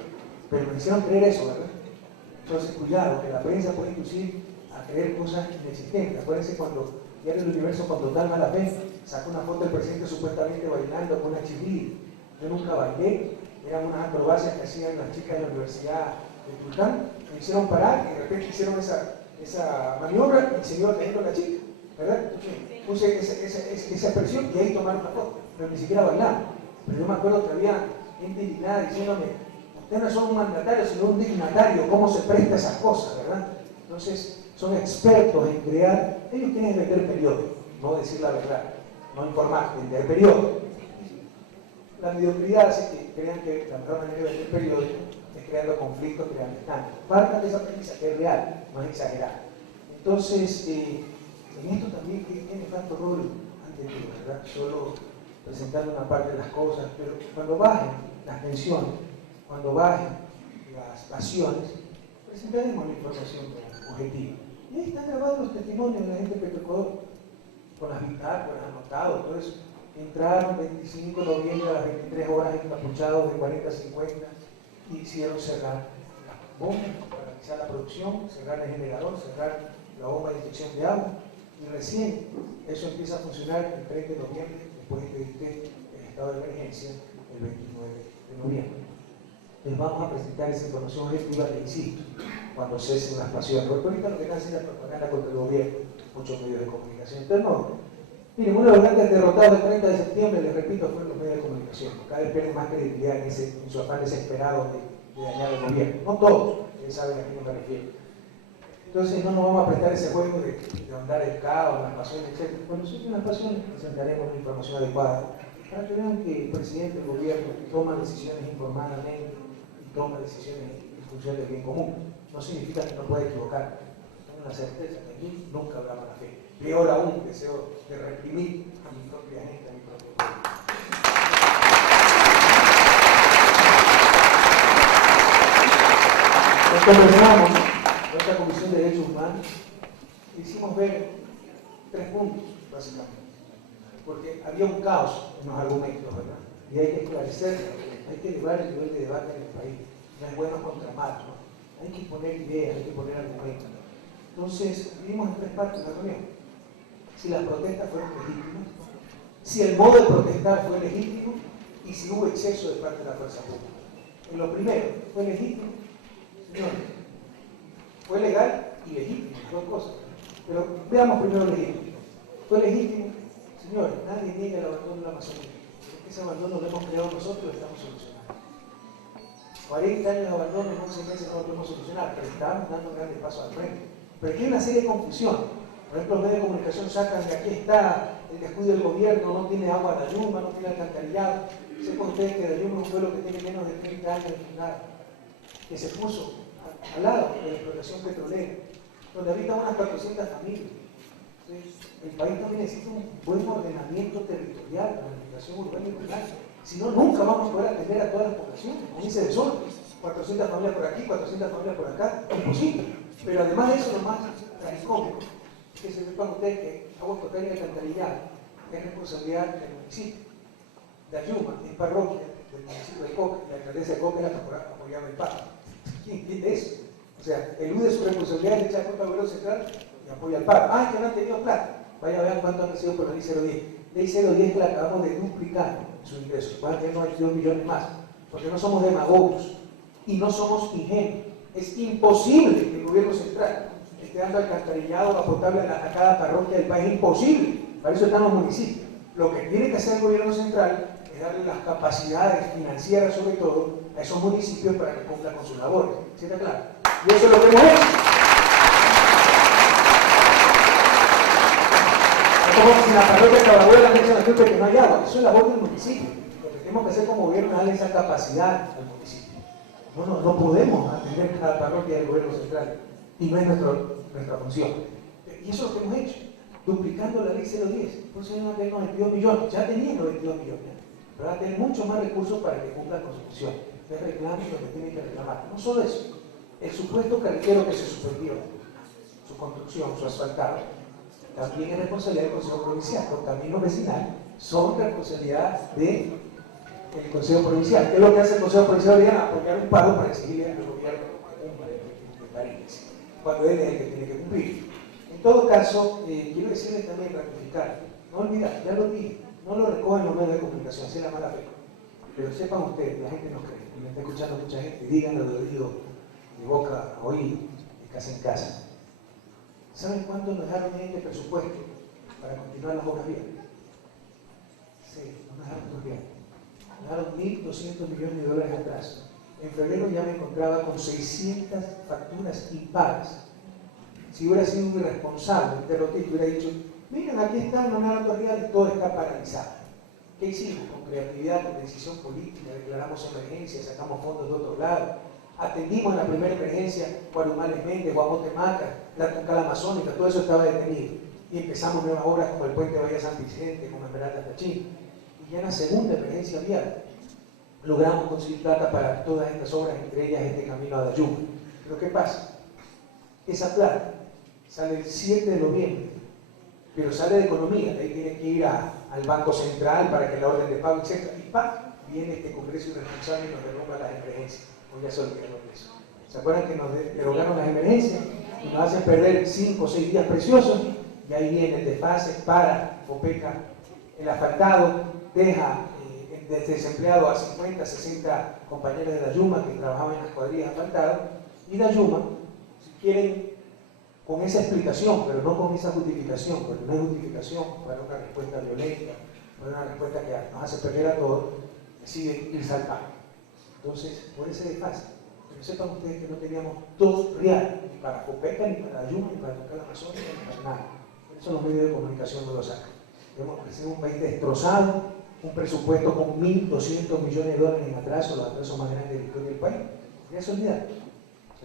Pero me hicieron creer eso, ¿verdad? Entonces, cuidado, que la prensa puede inducir a creer cosas inexistentes. Acuérdense cuando Diario del Universo, cuando tal mala fe, sacó una foto del presidente supuestamente bailando con una chilí. Yo nunca bailé, eran unas acrobacias que hacían las chicas de la Universidad de Tulcán, me hicieron parar y de repente hicieron esa maniobra y se iba cayendo la chica, ¿verdad? Puse esa expresión y ahí tomaron la foto, pero ni siquiera bailaban. Pero yo me acuerdo que había gente indignada diciéndome, ustedes no son un mandatario, sino un dignatario, ¿cómo se presta esas cosas, verdad? Entonces, son expertos en crear, ellos quieren vender periódicos, no decir la verdad, no informar, vender periódicos. La mediocridad hace que crean que la mejor manera de vender periódicos es creando conflictos, creando escándalos. Partan de esa premisa que es real, no es exagerada. Entonces, en esto también tiene tanto rol ante ti, ¿verdad? Solo presentando una parte de las cosas, pero cuando bajen las tensiones, cuando bajen las pasiones, presentaremos la información objetiva. Y ahí están grabados los testimonios de la gente de Petroecuador, con las bitácoras, anotados, todo eso. Entraron 25 de noviembre a las 23 horas encapuchados de 40 a 50 y hicieron cerrar las bombas para realizar la producción, cerrar el generador, cerrar la bomba de inyección de agua. Y recién eso empieza a funcionar el 30 de noviembre, después de que dicte el estado de emergencia el 29 de noviembre. Les vamos a presentar esa información objetiva, le insisto, cuando cesen las pasiones. Porque ahorita lo que están haciendo es la propaganda contra el gobierno, muchos medios de comunicación. Entonces, no. Miren, uno de los grandes derrotados del 30 de septiembre, les repito, fueron los medios de comunicación. Cada vez pierden más credibilidad en su afán desesperado de dañar el gobierno. No todos, ustedes saben a quién me refiero. Entonces, no nos vamos a prestar ese juego de ahondar el caos, las pasiones, etc. Cuando surgen las pasiones, presentaremos una información adecuada para que vean que el presidente del gobierno toma decisiones informadamente y toma decisiones en función del bien común. No significa que no pueda equivocar. Tengo la certeza que aquí nunca habrá mala fe. Peor aún, deseo de reprimir a mi propia gente, a mi propio pueblo. Nos conversamos en esta Comisión de Derechos Humanos e hicimos ver 3 puntos, básicamente. Porque había un caos en los argumentos, ¿verdad? Y hay que esclarecer, hay que elevar el nivel de debate en el país. No es bueno contra malos, ¿no? Hay que poner ideas, hay que poner argumentos. Entonces, vimos en 3 partes la reunión. Si las protestas fueron legítimas, si el modo de protestar fue legítimo y si hubo exceso de parte de la fuerza pública. En lo primero, ¿fue legítimo? Señores, fue legal y legítimo, las dos cosas. Pero veamos primero legítimo. ¿Fue legítimo? Señores, nadie niega el abandono de la Amazonía. Ese abandono lo hemos creado nosotros y lo estamos solucionando. 40 años de abandono en 11 meses no lo podemos solucionar, pero estamos dando grandes pasos al frente. Pero aquí hay una serie de confusión. Por ejemplo, los medios de comunicación sacan que aquí está el descuido del gobierno, no tiene agua de Dayuma, no tiene alcantarillado. Sepan ustedes que Dayuma es un pueblo que tiene menos de 30 años de fundado, que se puso al lado de la explotación petrolera, donde habitan unas 400 familias. Entonces, el país también necesita un buen ordenamiento territorial, planificación urbana y rural. Si no, nunca vamos a poder atender a todas las poblaciones, con ese desorden. 400 familias por aquí, 400 familias por acá, es imposible. Pero además de eso, lo más tragicómico, que se sepan ustedes que agua potable y alcantarillado es responsabilidad del municipio. Dayuma es parroquia del municipio de Coca, y la alcaldesa de Coca es la que apoyaba el Papa. ¿Quién entiende eso? O sea, elude su responsabilidad de echar culpa al gobierno central y apoya al Papa. Ah, es que no han tenido plata. Vaya, vean cuánto han recibido por la ley 010. Ley 010 que la acabamos de duplicar en su ingreso. Van a tener 92 millones más. Porque no somos demagogos y no somos ingenuos. Es imposible que el gobierno central esté dando alcantarillado o potable a cada parroquia del país. Es imposible. Para eso están los municipios. Lo que tiene que hacer el gobierno central es darle las capacidades financieras, sobre todo, a esos municipios para que cumplan con sus labores. ¿Sí está claro? Y eso es lo que hemos hecho. Es como si la parroquia de Cababuela me echan la culpa de que no hay agua. Eso es labor del municipio. Lo que tenemos que hacer como gobierno es darle esa capacidad al municipio. No podemos atender cada parroquia del gobierno central. Y no es nuestra función. Y eso es lo que hemos hecho. Duplicando la ley 010. Por eso van a tener 92 millones. Ya tenían 92 millones. Pero van a tener muchos más recursos para que cumplan con su función. Entonces reclamen lo que tienen que reclamar. No solo eso. El supuesto carretero que se suspendió, su construcción, su asfaltado, también es responsabilidad del Consejo Provincial. Los caminos vecinales son responsabilidad del Consejo Provincial. ¿Qué es lo que hace el Consejo Provincial? Deberían apoyar un pago para exigirle al gobierno que cumpla el país, cuando él es el que tiene que cumplir. En todo caso, quiero decirles también, ratificar, no olvidar, ya lo dije, no lo recogen los medios de comunicación, así es la mala fe. Pero sepan ustedes, la gente no cree, y me está escuchando mucha gente, díganlo de oído, de boca a oído, de casa en casa. ¿Saben cuánto nos dejaron en este presupuesto para continuar las obras viales? Sí, nos dejaron todavía. Nos dejaron 1.200 millones de dólares atrás. En febrero ya me encontraba con 600 facturas impagas. Si hubiera sido un irresponsable, un terrorista, hubiera dicho, miren, aquí están, nos dejaron todavía, todo está paralizado. ¿Qué hicimos? Con creatividad, con decisión política, declaramos emergencia, sacamos fondos de otro lado, atendimos en la primera emergencia Guarumales Méndez, Guamote-Maca, la Tuncal Amazónica, todo eso estaba detenido. Y empezamos nuevas obras como el puente Bahía San Vicente, como Esmeralda Tachín. Y ya en la segunda emergencia vial logramos conseguir plata para todas estas obras, entre ellas este camino a Dayuma. Pero ¿qué pasa? Esa plata sale el 7 de noviembre, pero sale de economía, de ahí tiene que ir al Banco Central para que la orden de pago, etc. Y ¡pam! Viene este Congreso irresponsable y nos derrumba las emergencias. Pues ya se olvidaron de eso. ¿Se acuerdan que nos derogaron las emergencias? Y nos hacen perder 5 o 6 días preciosos, y ahí viene el desfase para Fopeca, el asfaltado, deja desempleado a 50, 60 compañeros de Dayuma que trabajaban en las cuadrillas asfaltadas, y Dayuma, si quieren, con esa explicación, pero no con esa justificación, porque no es justificación para una respuesta violenta, para una respuesta que nos hace perder a todos, decide irse al paro. Entonces, por ese desfase, pero sepan ustedes que no teníamos 2 reales, ni para Fopeca, ni para Dayuma, ni para Tuncal Amazónica, ni para nada. Por eso los medios de comunicación no lo sacan. Hemos crecido un país destrozado, un presupuesto con 1.200 millones de dólares en atraso, los atrasos más grandes de la historia del país. Ya se olvidaron.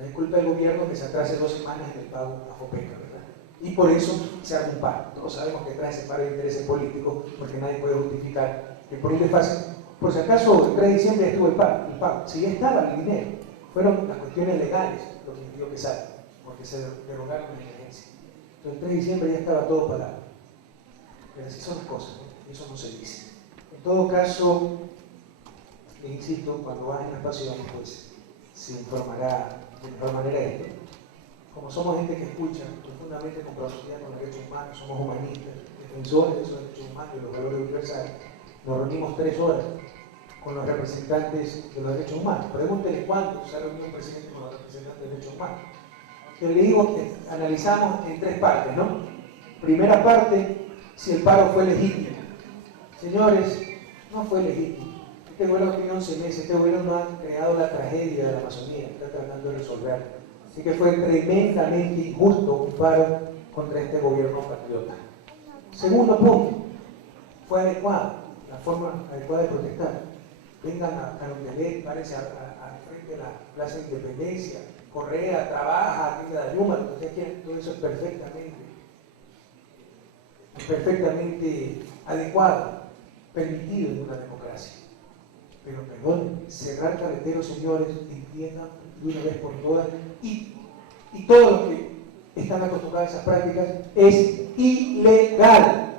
Es culpa del gobierno que se atrase 2 semanas en el pago a Fopeca, ¿verdad? Y por eso se arma un paro. Todos sabemos que trae ese paro de intereses políticos, porque nadie puede justificar que por un desfase. Por si acaso, el 3 de diciembre estuvo el pago. Si ya estaba el dinero, fueron las cuestiones legales lo que impidió que salga, porque se derogaron la emergencia. Entonces, el 3 de diciembre ya estaba todo pagado. Pero así son las cosas, ¿no? Eso no se dice. En todo caso, les insisto, cuando vayan las pasiones, pues se informará de mejor manera esto. Como somos gente que escucha profundamente con profundidad con los derechos humanos, somos humanistas, defensores de esos derechos humanos y los valores universales, nos reunimos 3 horas con los representantes de los derechos humanos. Pregúntenles cuándo se ha reunido un presidente con los representantes de derechos humanos. Yo le digo que analizamos en 3 partes, ¿no? Primera parte, si el paro fue legítimo. Señores, no fue legítimo. Este gobierno tiene 11 meses, este gobierno no ha creado la tragedia de la Amazonía, está tratando de resolverla. Así que fue tremendamente injusto un paro contra este gobierno patriota. Segundo punto, fue adecuada, la forma adecuada de protestar. Vengan a Carondelet, párense al frente de la Plaza de Independencia, Correa, trabaja, atienda la Yuma, lo que ustedes quieran, todo eso es perfectamente adecuado, permitido en una democracia. Pero perdón, cerrar carreteros, señores, entiendan de una vez por todas, y todos los que están acostumbrados a esas prácticas, es ilegal.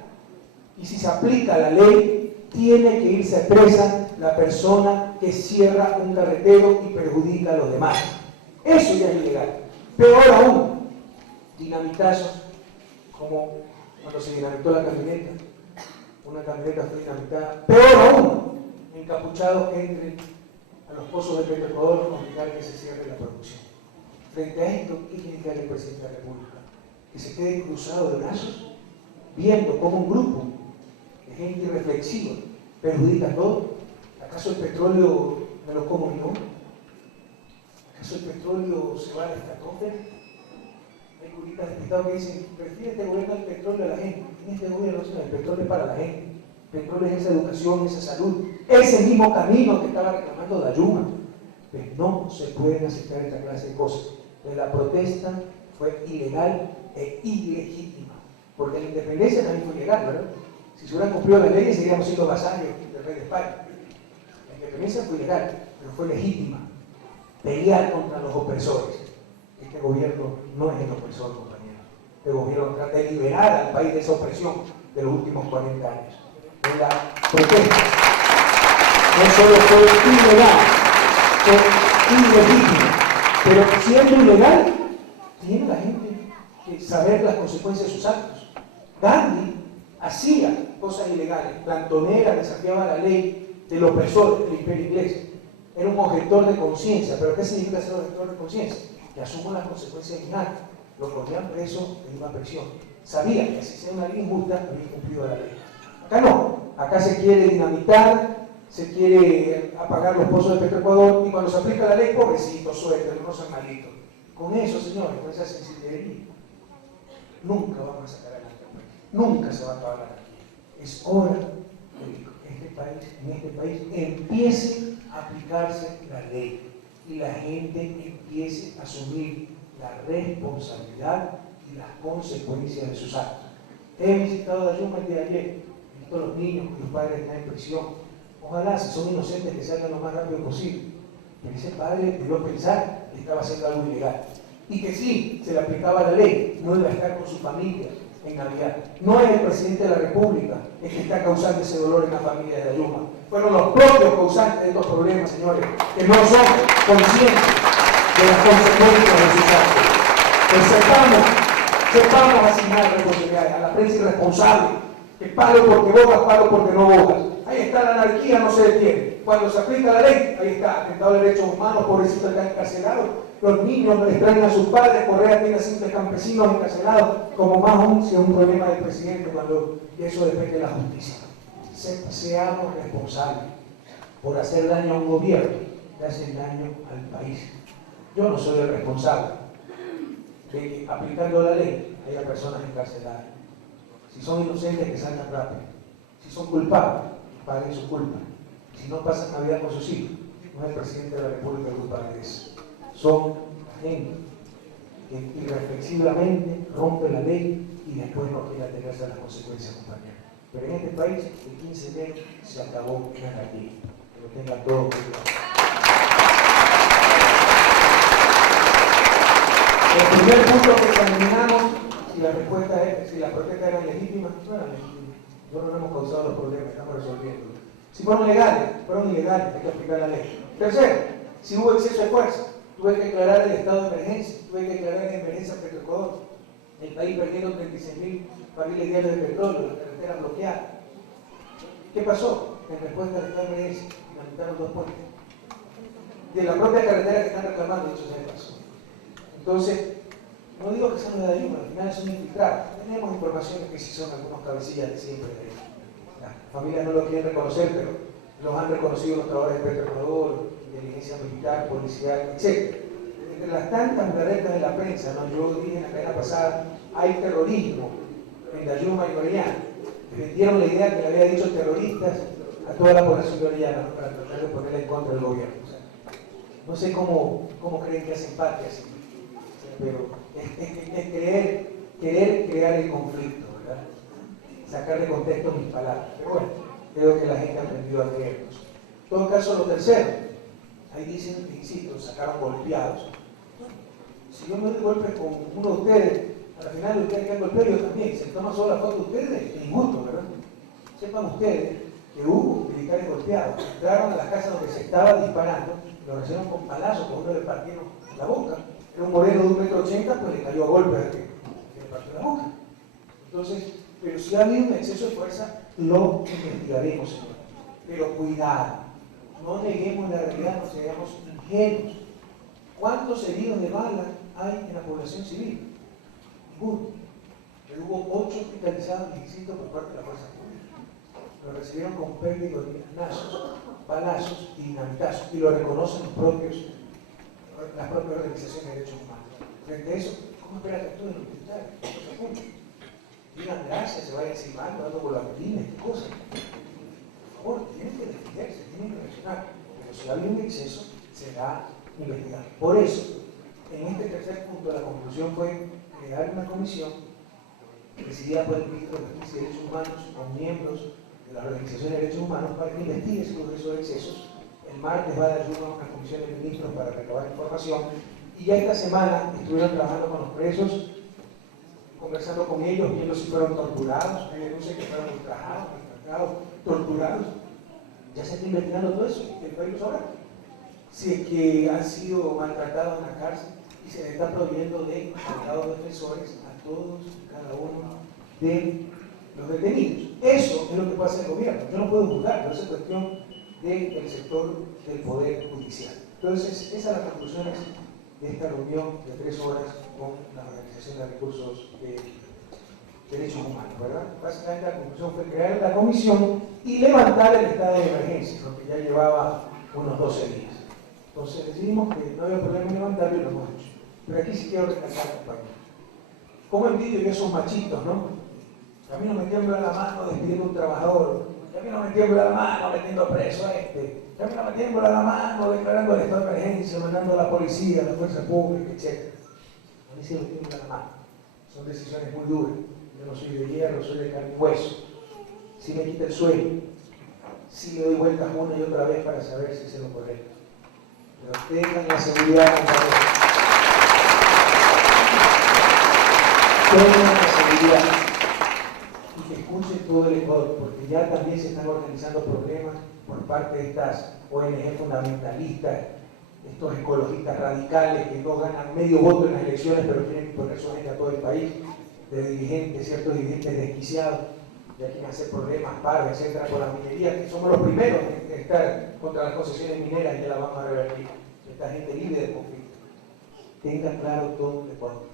Y si se aplica la ley, tiene que irse presa la persona que cierra un carretero y perjudica a los demás. Eso ya es ilegal. Peor aún, dinamitazos, como cuando se dinamitó la camioneta. Una camioneta fue dinamitada. Peor aún, encapuchados que entren a los pozos de Petroecuador para obligar que se cierre la producción. Frente a esto, ¿qué tiene que hacer el presidente de la República? Que se quede cruzado de brazos, viendo cómo un grupo de gente irreflexiva perjudica todo. ¿Acaso el petróleo me lo como yo? ¿Acaso el petróleo se va a la estratosfera? Hay curitas despistados que dicen, prefiere este gobierno el petróleo a la gente. En este gobierno, señor, el petróleo es para la gente. El petróleo es esa educación, esa salud, ese mismo camino que estaba reclamando Dayuma. Pero no se pueden aceptar esta clase de cosas. Entonces, la protesta fue ilegal e ilegítima, porque la independencia también fue ilegal, ¿verdad? Si se hubieran cumplido las leyes, seguiríamos siendo vasallos del rey de España. La independencia fue ilegal, pero fue legítima. Pelear contra los opresores. Este gobierno no es el opresor, compañeros. Este gobierno trata de liberar al país de esa opresión de los últimos 40 años. En la protesta no solo fue ilegal, fue ilegítimo, pero siendo ilegal, tiene la gente que saber las consecuencias de sus actos. Gandhi hacía cosas ilegales, plantonera, desafiaba la ley del opresor del imperio inglés. Era un objetor de conciencia. ¿Pero qué significa ser objetor de conciencia? Que asumo las consecuencias de mis actos. Lo ponían preso en una prisión. Sabía que si sea una ley injusta, había incumplido la ley. Acá no. Acá se quiere dinamitar, se quiere apagar los pozos de Petroecuador, y cuando se aplica la ley, pobrecitos, suelten, no sean malitos. Con eso, señores, con esa sensibilidad, nunca vamos a sacar adelante el país. Nunca se va a acabar la anarquía. Es hora de que en este país empiece a aplicarse la ley y la gente empiece a asumir la responsabilidad y las consecuencias de sus actos. He visitado a Yuma el día de ayer, he visto a los niños que los padres están en prisión. Ojalá, si son inocentes, que salgan lo más rápido posible. Pero ese padre debió pensar que estaba haciendo algo ilegal. Y que sí, se le aplicaba la ley, no iba a estar con su familia en Navidad. No es el presidente de la República el que está causando ese dolor en la familia de Yuma. Fueron los propios causantes de estos problemas, señores, que no son conscientes de las consecuencias de sus actos. Pues sepamos asignar responsabilidades a la prensa irresponsable, que palo porque bogas, palo porque no bogas. Ahí está la anarquía, no se detiene. Cuando se aplica la ley, ahí está, atentado a derechos humanos, pobrecitos están encarcelados. Los niños les traen a sus padres, Correa tiene a simples campesinos encarcelados, como más aún si es un problema del presidente, cuando eso depende de la justicia. Seamos responsables por hacer daño a un gobierno, le hacen daño al país. Yo no soy el responsable de que aplicando la ley haya personas encarceladas. Si son inocentes, que salgan rápido. Si son culpables, paguen su culpa. Si no pasan Navidad con sus hijos, no es el presidente de la República el culpable de eso. Son la gente que irreflexivamente rompe la ley y después no quiere atenerse a las consecuencias, compañeros. Pero en este país, el 15 de enero se acabó la anarquía. Que lo tengan todos cuidado. El primer punto que examinamos, si la respuesta es, si la protesta era legítima, no era legítima. Nosotros no hemos causado los problemas, estamos resolviendo. Si fueron legales, fueron ilegales, hay que aplicar la ley. Tercero, si hubo exceso de fuerza, tuve que declarar el estado de emergencia, tuve que declarar la emergencia en Petroecuador. El país perdiendo 36.000 barriles diarios de petróleo, la carretera bloqueada. ¿Qué pasó? En respuesta al estado de emergencia, dinamitaron 2 puentes. De la propia carretera que están reclamando, dicho sea de paso. Entonces, no digo que sean los de Dayuma, al final son infiltrados. Tenemos informaciones que sí son algunos cabecillas de siempre. Las familias no lo quieren reconocer, pero los han reconocido los trabajadores de Petroecuador, inteligencia militar, policial, etc. Entre las tantas alertas de la prensa, ¿no? Yo dije en la cadena pasada, hay terrorismo en Dayuma y Orellana. vendieron la idea que le había dicho terroristas a toda la población boliviana, ¿no? Para tratar de ponerla en contra del gobierno. O sea, no sé cómo creen que hacen patria así, pero es querer crear el conflicto, ¿verdad? Sacar de contexto mis palabras. Pero bueno, creo que la gente ha aprendido a creernos. En todo caso, lo tercero, ahí dicen, insisto, sacaron golpeados. Si yo me doy golpes con uno de ustedes, al final ustedes quedan golpeados, yo también. Se toma solo la foto de ustedes, es injusto, ¿verdad? Sepan ustedes que hubo militares golpeados, entraron a la casa donde se estaba disparando, lo recibieron con palazos, con uno le partieron la boca. Era un moreno de 1,80 m, pues le cayó a golpe al que le partió la boca. Entonces, pero si ha habido un exceso de fuerza, lo investigaremos, señor. Pero cuidado, no neguemos la realidad, no seamos ingenuos. ¿Cuántos heridos de bala hay en la población civil? Ninguno. Pero hubo 8 hospitalizados en distintos por parte de la fuerza pública. Lo recibieron con pérdida de balazos y dinamitazos, y lo reconocen las propias organizaciones de derechos humanos. Frente a eso, ¿cómo espera que actúen los militares? Digan gracias, se vayan encimando, dando volantina, qué cosas. Por favor, tienen que defenderse, tienen que reaccionar. Pero si hay un exceso, será investigado. Por eso, en este tercer punto, la conclusión fue crear una comisión presidida por el ministro de Justicia y Derechos Humanos, con miembros de las organizaciones de derechos humanos, para que investigue esos excesos. El martes va a dar ayuda a una comisión de ministros para recabar información. Y ya esta semana estuvieron trabajando con los presos, conversando con ellos, viendo si fueron torturados, hay denuncias que fueron ultrajados, maltratados, torturados. Ya se está investigando todo eso, el país lo sabrá. Si es que han sido maltratados en la cárcel y se les está proveyendo de abogados defensores a todos y cada uno de los detenidos. Eso es lo que puede hacer el gobierno. Yo no puedo juzgar, pero esa es cuestión del sector del Poder Judicial. Entonces, esas son las conclusiones de esta reunión de 3 horas con la Organización de Recursos de Derechos Humanos, ¿verdad? Básicamente la conclusión fue crear la comisión y levantar el estado de emergencia, lo que ya llevaba unos 12 días. Entonces decidimos que no había problema en levantarlo y lo hemos hecho. Pero aquí sí quiero recalcar, compañeros. ¿Cómo envidio yo a esos machitos, no? A mí no me tiembla la mano despidiendo a un trabajador. A mí no me tiembla la mano metiendo preso a este. A mí no me tiembla la mano declarando el estado de emergencia, mandando a la policía, a la fuerza pública, etc. A mí sí me tiembla la mano. Son decisiones muy duras. Yo no soy de hierro, soy de carne y hueso. Sí me quita el sueño. Sí le doy vueltas una y otra vez para saber si es lo correcto. Pero tengan la seguridad, compañeros. Tengan la seguridad. Y que escuchen todo el Ecuador, porque ya también se están organizando problemas por parte de estas ONG fundamentalistas, estos ecologistas radicales que no ganan medio voto en las elecciones, pero quieren imponer su agenda a todo el país, de dirigentes, ciertos dirigentes desquiciados, ya quieren hacer problemas, paros, etcétera, con la minería, que somos los primeros en estar contra las concesiones mineras y ya las vamos a revertir. Esta gente libre de conflicto. Tenga claro todo el Ecuador.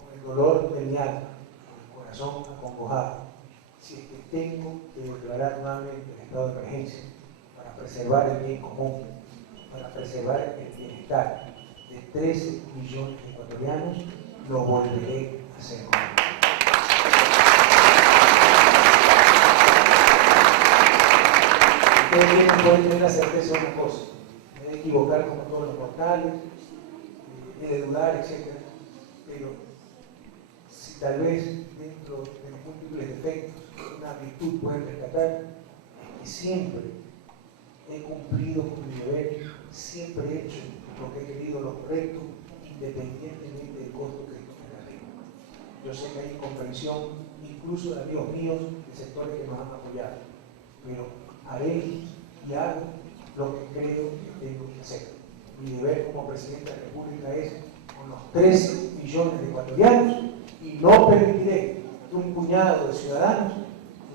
Con el dolor de mi alma, con el corazón acongojado, si es que tengo que declarar nuevamente el estado de emergencia para preservar el bien común, para preservar el bienestar de 13 millones de ecuatorianos, lo volveré a hacer. Ustedes pueden tener la certeza de una cosa: me he de equivocar como todos los mortales, he de dudar, etc. Pero si tal vez dentro de los múltiples defectos una virtud pueden rescatar, es que siempre he cumplido con mi deber, siempre he hecho lo que he querido, lo correcto, independientemente del costo que esto me da. Yo sé que hay incomprensión, incluso de amigos míos, de sectores que nos han apoyado, pero haré y hago lo que creo que tengo que hacer. Mi deber como presidente de la República es con los 13 millones de ecuatorianos, y no permitiré que un puñado de ciudadanos,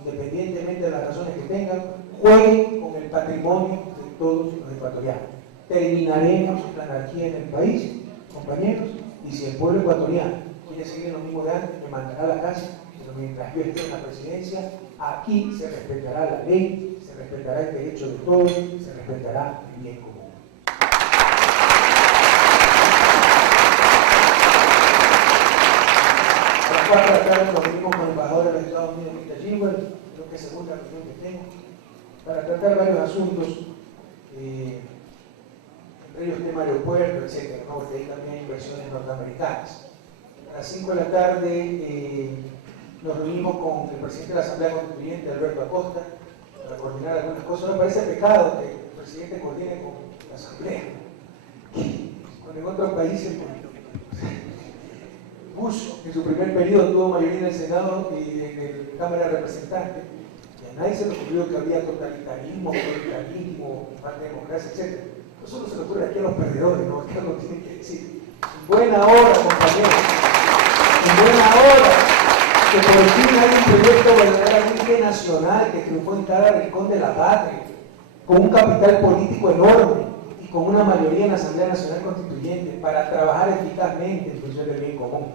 independientemente de las razones que tengan, jueguen con el patrimonio de todos los ecuatorianos. Terminaremos la anarquía en el país, compañeros, y si el pueblo ecuatoriano quiere seguir lo mismo de antes, me mandará a la casa, pero mientras yo esté en la presidencia, aquí se respetará la ley, se respetará el derecho de todos, se respetará el bien común. A las 4 de la tarde nos reunimos con el embajador de los Estados Unidos, es segunda reunión que tengo, para tratar varios asuntos, entre ellos tema aeropuerto, etcétera, ¿no? Porque ahí también hay inversiones norteamericanas. A las 5 de la tarde nos reunimos con el presidente de la Asamblea Constituyente, Alberto Acosta, para coordinar algunas cosas. Me parece pecado que el presidente coordine con la Asamblea. Cuando en otros países, Bush, en su primer periodo, tuvo mayoría en el Senado y en la Cámara de Representantes, y a nadie se le ocurrió que había totalitarismo, autoritarismo, falta de democracia, etc. No solo se le ocurre aquí a los perdedores, ¿no? Acá lo tienen que decir. En buena hora, compañeros. En buena hora. Que por fin hay un proyecto verdaderamente nacional que triunfó en cada rincón de la patria, con un capital político enorme y con una mayoría en la Asamblea Nacional Constituyente para trabajar eficazmente en función del bien común.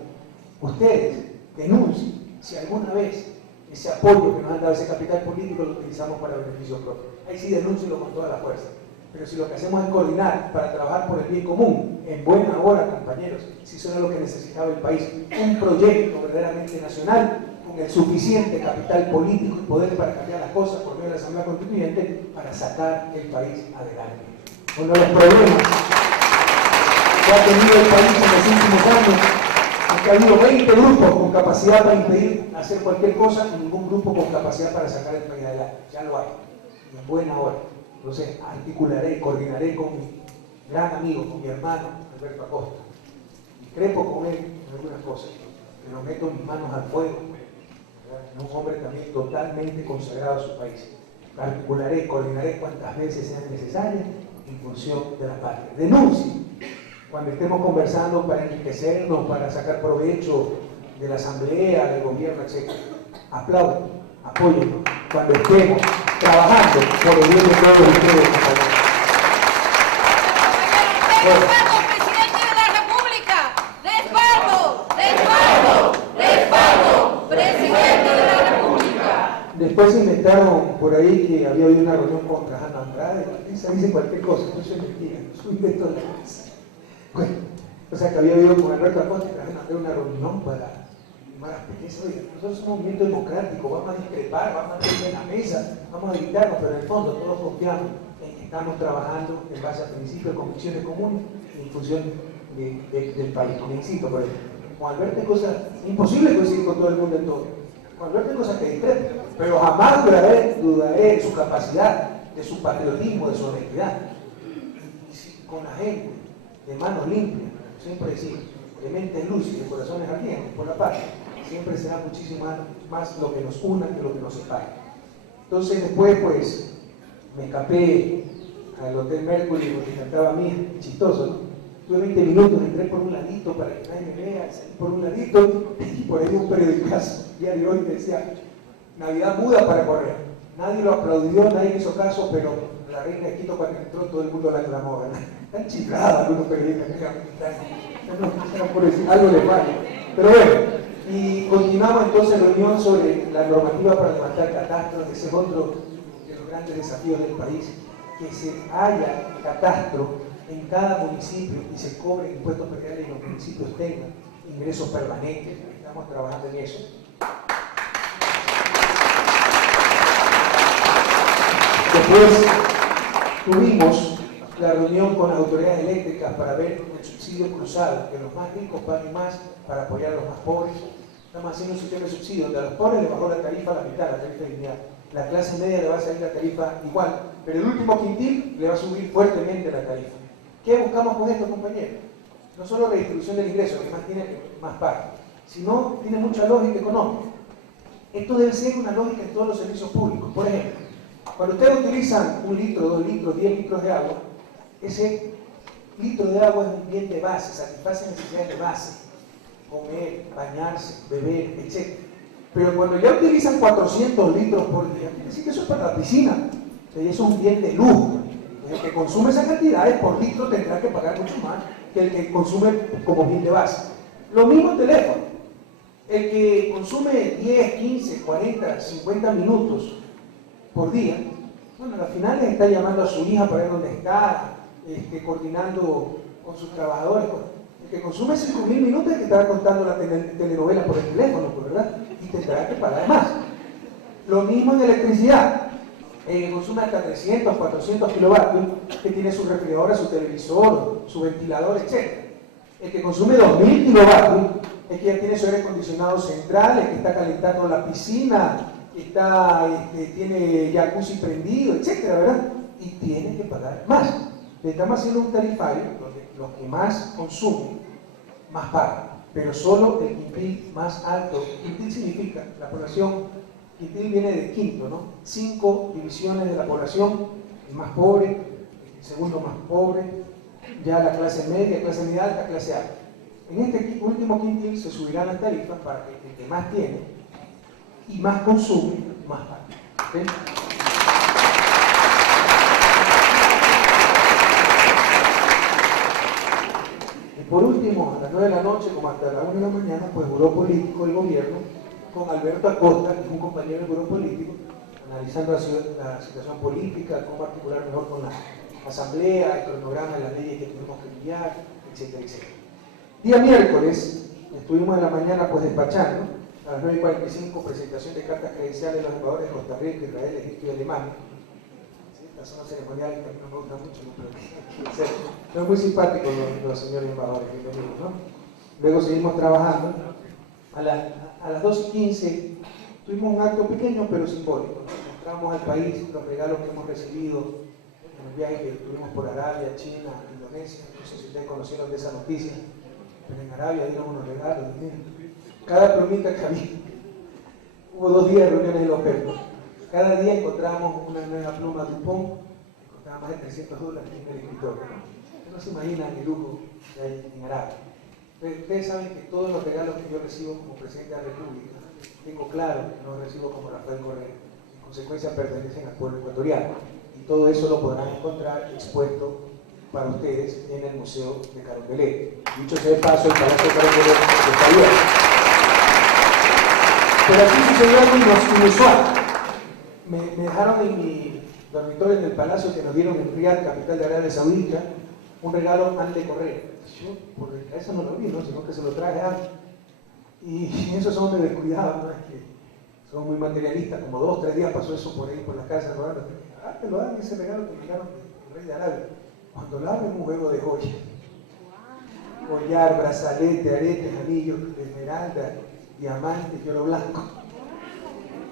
Ustedes denuncien si alguna vez ese apoyo que nos han dado ese capital político lo utilizamos para beneficio propio. Ahí sí denúncienlo con toda la fuerza. Pero si lo que hacemos es coordinar para trabajar por el bien común, en buena hora, compañeros, si eso era lo que necesitaba el país, un proyecto verdaderamente nacional, con el suficiente capital político y poder para cambiar las cosas por medio de la Asamblea Constituyente, para sacar el país adelante. Uno de los problemas que ha tenido el país en los últimos años es que ha habido 20 grupos con capacidad para impedir hacer cualquier cosa y ningún grupo con capacidad para sacar el país adelante. Ya lo hay, y en buena hora. Entonces articularé, coordinaré con mi gran amigo, con mi hermano Alberto Acosta. Discrepo con él en algunas cosas, pero meto mis manos al fuego. Es un hombre también totalmente consagrado a su país. Articularé, coordinaré cuantas veces sean necesarias en función de la patria. Denuncie cuando estemos conversando para enriquecernos, para sacar provecho de la asamblea, del gobierno, etc. Aplaudan, apóyennos cuando estemos trabajando por el bien de todos ustedes. ¡Respaldo, presidente de la República! ¡Respaldo! ¡Respaldo! ¡Respaldo! ¡Presidente de la República! Después se inventaron por ahí que había habido una reunión con Trajano Andrade. Esa dice cualquier cosa, eso es mentira, es un invento de la prensa. Bueno, o sea que había habido con Alberto Acosta y Trajano Andrade una reunión para más pequeñas. Oiga, nosotros somos un movimiento democrático, vamos a discrepar, vamos a tener en la mesa, vamos a gritarnos, pero en el fondo todos confiamos en que estamos trabajando en base a principios, convicciones comunes en función del país. Me insisto, por ejemplo, con Alberto hay cosas imposibles coincidir con todo el mundo en todo. Con Alberto hay cosas que discrepan, pero jamás dudaré de su capacidad, de su patriotismo, de su honestidad. Y con la gente de manos limpias, siempre decimos, de mente lúcida, de corazones ardientes por la paz, siempre será muchísimo más lo que nos una que lo que nos separa. Entonces después pues me escapé al Hotel Mercury porque cantaba a mí, chistoso, ¿no? Tuve 20 minutos, entré por un ladito para que nadie me vea, salí por un ladito y por ahí un periodicazo, diario hoy decía, Navidad muda para correr. Nadie lo aplaudió, nadie hizo caso, pero la reina de Quito cuando entró todo el mundo la aclamó, ¿verdad? Están chifladas algunos periodistas que no, por decir, algo le falla. Pero bueno, y continuamos entonces reunión sobre la normativa para levantar catastros. Ese es otro de los grandes desafíos del país, que se haya catastro en cada municipio y se cobren impuestos prediales y los municipios tengan ingresos permanentes. Estamos trabajando en eso. Después tuvimos la reunión con las autoridades eléctricas para ver el subsidio cruzado, que los más ricos paguen más para apoyar a los más pobres. Estamos haciendo un sistema de subsidio donde a los pobres les bajó la tarifa a la mitad, la tarifa lineal. La clase media le va a salir la tarifa igual, pero el último quintil le va a subir fuertemente la tarifa. ¿Qué buscamos con esto, compañeros? No solo la distribución del ingreso, que más tiene, que más paga, sino tiene mucha lógica económica. Esto debe ser una lógica en todos los servicios públicos. Por ejemplo, cuando ustedes utilizan 1 litro, 2 litros, 10 litros de agua, ese litro de agua es un bien de base, satisface necesidades de base, comer, bañarse, beber, etc. Pero cuando ya utilizan 400 litros por día, quiere decir que eso es para la piscina, eso es un bien de lujo. El que consume esa cantidad por litro tendrá que pagar mucho más que el que consume como bien de base. Lo mismo el teléfono. El que consume 10, 15, 40, 50 minutos por día, bueno, al final le está llamando a su hija para ver dónde está, coordinando con sus trabajadores. El que consume 5.000 minutos es que estará contando la telenovela por el teléfono, ¿verdad? Y tendrá que pagar más. Lo mismo en electricidad. Que consume hasta 300, 400 kilovatios, que tiene su refrigerador, su televisor, su ventilador, etc. El que consume 2000 kilovatios es que ya tiene su aire acondicionado central, el que está calentando la piscina, tiene jacuzzi prendido, etcétera, ¿verdad? Y tiene que pagar más. Le estamos haciendo un tarifario donde los que más consumen, más pagan, pero solo el quintil más alto. Quintil significa la población, quintil viene de quinto, ¿no? 5 divisiones de la población, el más pobre, el segundo más pobre, ya la clase media alta, clase alta. En este último quintil se subirán las tarifas para que el que más tiene y más consume, más paga. ¿Okay? Y por último, a las 9 de la noche, como hasta las 1 de la mañana, pues Buró Político del Gobierno, con Alberto Acosta, que es un compañero del Buró Político, analizando la situación política, cómo articular mejor con la asamblea, el cronograma de las leyes que tenemos que enviar, etcétera, etcétera. Día miércoles, estuvimos en la mañana pues despachando, a las 9:45, presentación de cartas credenciales de los embajadores de Costa Rica, Israel, Egipto y Alemania. ¿Sí? Estas son las ceremoniales que a mí no me gustan mucho, ¿no? Pero son muy simpáticos los señores embajadores, bienvenidos, ¿no? Luego seguimos trabajando. A las 2:15 tuvimos un acto pequeño pero simbólico. Mostramos al país los regalos que hemos recibido en el viaje que tuvimos por Arabia, China, Indonesia. No sé si ustedes conocieron de esa noticia, pero en Arabia dieron unos regalos. Cada plumita que había, hubo 2 días de reuniones de los perros. Cada día encontrábamos una nueva pluma Dupont, que costaba más de $300 en el escritorio. Ustedes no se imaginan el lujo que hay en Arabia. Ustedes saben que todos los regalos que yo recibo como presidente de la República, tengo claro que no recibo como Rafael Correa. En consecuencia pertenecen al pueblo ecuatoriano. Y todo eso lo podrán encontrar expuesto para ustedes en el Museo de Carondelet. Dicho sea de paso, el Palacio de Carondelet está abierto. Pero aquí sucedió algo inusual. Me dejaron en mi dormitorio en el palacio que nos dieron en Riad, capital de Arabia Saudita, un regalo antes de correr. Yo por eso no lo vi, ¿no? Sino que se lo traje antes. Y esos son de descuidados, ¿no? Es que son muy materialistas. Como 2 o 3 días pasó eso por ahí, por la casa rodando. Te lo dan ese regalo que me dieron del rey de Arabia. Cuando lo abren, un juego de joyas. Collar, brazalete, aretes, anillos, esmeralda, diamantes, oro blanco.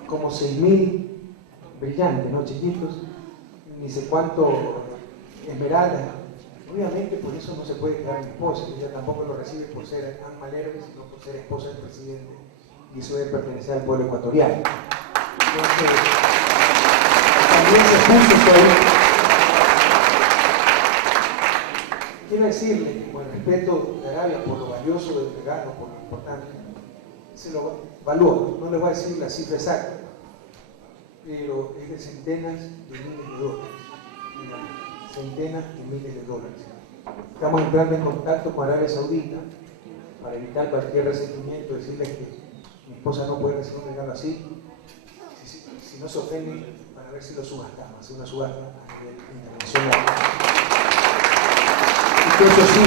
Como 6.000 brillantes, ¿no? Chiquitos. Ni sé cuánto esmeraldas. Obviamente por eso no se puede quedar mi esposa, ella tampoco lo recibe por ser Anne sino por ser esposa del presidente, y eso debe pertenecer al pueblo ecuatoriano. Entonces, también se puso eso ahí. Quiero decirle que con el respeto de Arabia por lo valioso del regalo, por lo importante, se lo valúo, no les voy a decir la cifra exacta, pero es de centenas de miles de dólares. Centenas de miles de dólares. Estamos entrando en contacto con Arabia Saudita para evitar cualquier resentimiento, decirles que mi esposa no puede recibir un regalo así. Si no se ofenden, para ver si lo subastamos, hacer una subasta a nivel internacional. Y que eso sí,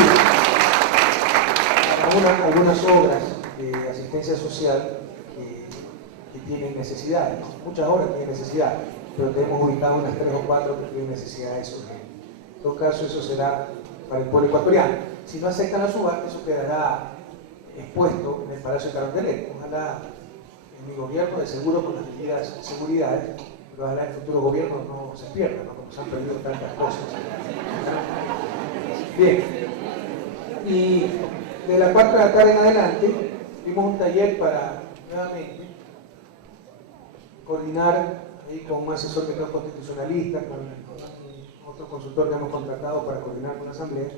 algunas obras de asistencia social que tienen necesidades, muchas obras tienen necesidades, pero tenemos ubicado unas 3 o 4 que tienen necesidades urgentes. En todo caso, eso será para el pueblo ecuatoriano. Si no aceptan la subasta, eso quedará expuesto en el Palacio de Carondelet. Ojalá en mi gobierno, de seguro con las medidas de seguridad, pero ojalá el futuro gobierno no se pierda, ¿no? Como se han perdido tantas cosas. Bien, y de las 4 de la tarde en adelante, tuvimos un taller para, nuevamente, coordinar ahí con un asesor que no es constitucionalista, con otro consultor que hemos contratado para coordinar con la Asamblea,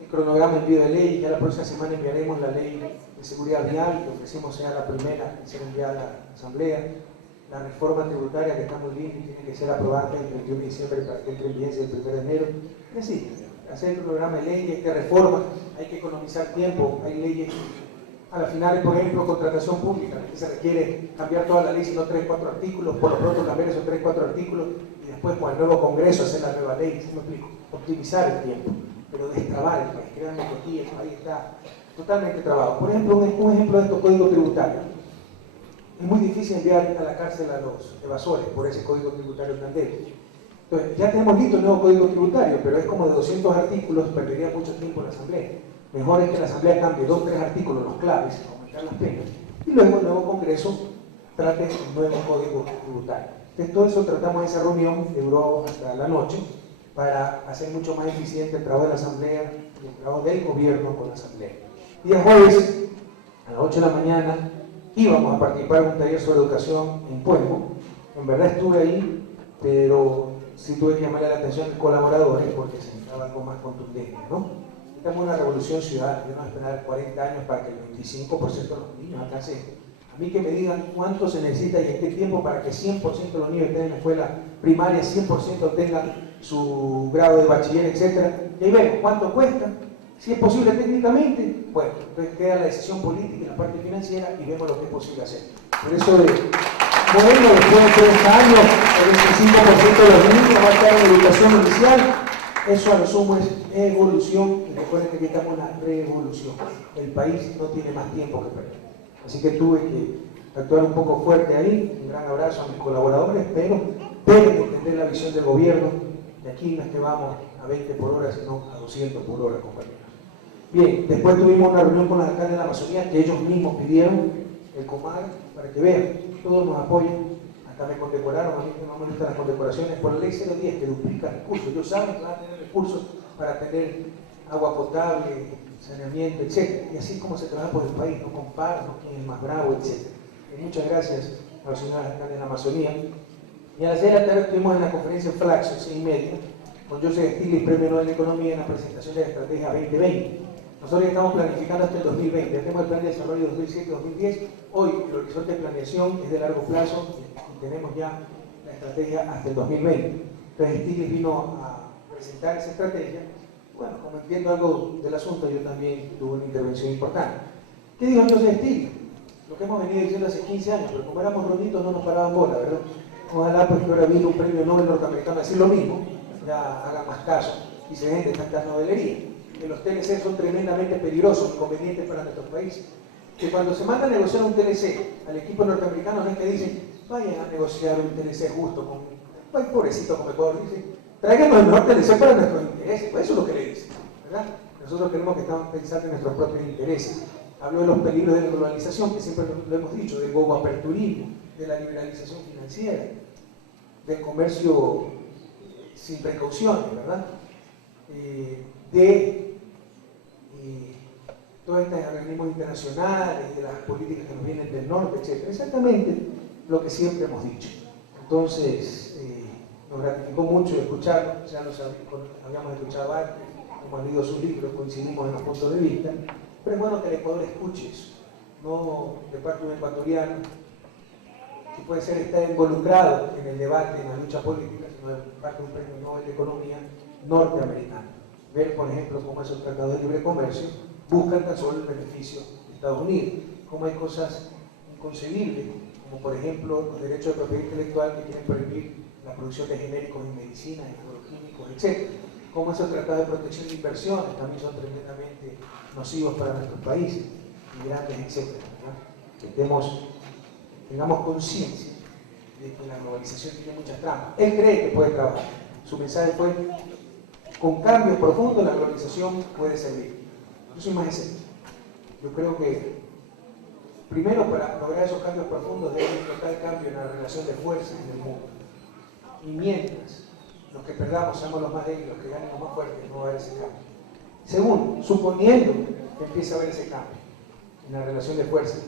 el cronograma de envío de ley. Ya la próxima semana enviaremos la ley de seguridad vial, que ofrecimos sea la primera que será enviada a la Asamblea, la reforma tributaria que está muy linda y tiene que ser aprobada el 31 de diciembre para que entre en vigencia el 1 de enero. Es decir, hacer el cronograma de ley, hay que reforma, hay que economizar tiempo, hay leyes a las finales, por ejemplo, contratación pública, que se requiere cambiar toda la ley, sino 3 o 4 artículos, por lo pronto cambiar esos 3 o 4 artículos y después con el nuevo Congreso hacer la nueva ley. ¿Sí me explico? Optimizar el tiempo, pero destrabar el país, crear mejorías, ahí está totalmente trabado. Por ejemplo, un ejemplo de estos códigos tributarios. es muy difícil enviar a la cárcel a los evasores por ese código tributario tan débil. Entonces, ya tenemos listo el nuevo código tributario, pero es como de 200 artículos, perdería mucho tiempo en la Asamblea. Mejor es que la Asamblea cambie 2 o 3 artículos, los claves, aumentar las penas, y luego el nuevo Congreso trate el nuevo código tributario. Entonces, todo eso tratamos en esa reunión, que duró hasta la noche, para hacer mucho más eficiente el trabajo de la Asamblea y el trabajo del gobierno con la Asamblea. Día jueves, a las 8 de la mañana, íbamos a participar en un taller sobre educación en Pueblo. En verdad estuve ahí, pero sí tuve que llamarle la atención a los colaboradores porque se necesitaba algo más contundente, ¿no? Estamos en una revolución ciudadana, yo no voy a esperar 40 años para que el 25% de los niños alcance. A mí que me digan cuánto se necesita y en qué tiempo para que 100% de los niños que estén en la escuela primaria, 100% tengan su grado de bachiller, etc. Y ahí vemos cuánto cuesta, si es posible técnicamente, bueno, entonces queda la decisión política y la parte financiera y vemos lo que es posible hacer. Por eso de modelo después de 30 años, el 25% de los niños va a estar en educación inicial, eso a lo sumo es evolución, y recuerden que aquí estamos en una revolución. El país no tiene más tiempo que perder. Así que tuve que actuar un poco fuerte ahí, un gran abrazo a mis colaboradores, pero deben entender la visión del gobierno, de aquí no es que vamos a 20 por hora, sino a 200 por hora, compañeros. Bien, después tuvimos una reunión con los alcaldes de la Amazonía, que ellos mismos pidieron, el Comar, para que vean, todos nos apoyan, hasta me condecoraron, a mí que no me gustan las condecoraciones, por la ley 010, que duplica recursos, ellos saben que van a tener recursos para tener agua potable, saneamiento, etc. Y así es como se trabaja por el país, no con paros, no quién es más bravo, etc. Y muchas gracias a los señores alcaldes de la Amazonía. Y a las 6 de la tarde estuvimos en la conferencia Flaxo, 6:30, con Joseph Stiglitz, Premio Nobel de Economía, en la presentación de la Estrategia 2020. Nosotros estamos planificando hasta el 2020, ya tenemos el plan de desarrollo 2007-2010, hoy el horizonte de planeación es de largo plazo y tenemos ya la estrategia hasta el 2020. Entonces Stiglitz vino a presentar esa estrategia. Bueno, como entiendo algo del asunto, yo también tuve una intervención importante. ¿Qué dijo Joseph Stiglitz? Lo que hemos venido diciendo hace 15 años, pero como éramos roditos no nos paraban bola, ¿verdad? Ojalá pues que ahora vino un premio Nobel norteamericano a decir lo mismo, ya haga más caso y se dejen de tantas novelerías. Que los TLC son tremendamente peligrosos, inconvenientes para nuestro país. Que cuando se manda a negociar un TLC al equipo norteamericano no es que dicen, vayan a negociar un TLC justo con un país pobrecito como Ecuador, dicen, tráiganos el mejor TLC para nuestros intereses, pues eso es lo que le dicen, ¿verdad? Nosotros tenemos que estar pensando en nuestros propios intereses. Hablo de los peligros de la globalización, que siempre lo hemos dicho, del boboaperturismo, de la liberalización financiera, del comercio sin precauciones, ¿verdad? De todos estos organismos internacionales, de las políticas que nos vienen del norte, etc. Exactamente lo que siempre hemos dicho. Entonces, nos gratificó mucho escucharlo, ya los habíamos escuchado antes, hemos leído sus libros, coincidimos en los puntos de vista, pero es bueno que el Ecuador escuche eso, no de parte de un ecuatoriano, que puede ser estar involucrado en el debate, en la lucha política, sino de parte de un premio Nobel de Economía norteamericano. Ver, por ejemplo, cómo esos tratados de libre comercio buscan tan solo el beneficio de Estados Unidos, cómo hay cosas inconcebibles, como por ejemplo los derechos de propiedad intelectual que quieren prohibir la producción de genéricos en medicinas, en agroquímicos, etc. Cómo esos tratados de protección de inversiones también son tremendamente nocivos para nuestros países, migrantes, etc. Que tengamos conciencia de que la globalización tiene muchas trampas. Él cree que puede trabajar. Su mensaje fue: con cambios profundos la globalización puede servir. Yo soy más escéptico. Yo creo que primero para lograr esos cambios profundos debe haber un total cambio en la relación de fuerzas en el mundo. Y mientras los que perdamos seamos los más débiles, los que ganen los más fuertes, no va a haber ese cambio. Segundo, suponiendo que empiece a haber ese cambio en la relación de fuerzas,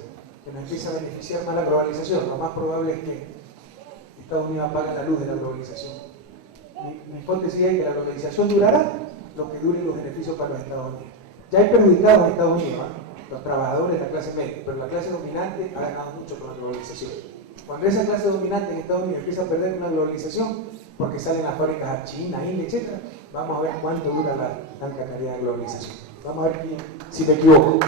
que nos empiece a beneficiar más la globalización, lo más probable es que Estados Unidos apague la luz de la globalización. Mi hipótesis es que la globalización durará lo que duren los beneficios para los Estados Unidos. Ya hay perjudicados en Estados Unidos, los trabajadores, la clase media, pero la clase dominante ha ganado mucho con la globalización. Cuando esa clase dominante en Estados Unidos empieza a perder una globalización, porque salen las fábricas a China, India, etc., vamos a ver cuánto dura la tan cacareada globalización. Vamos a ver si me equivoco.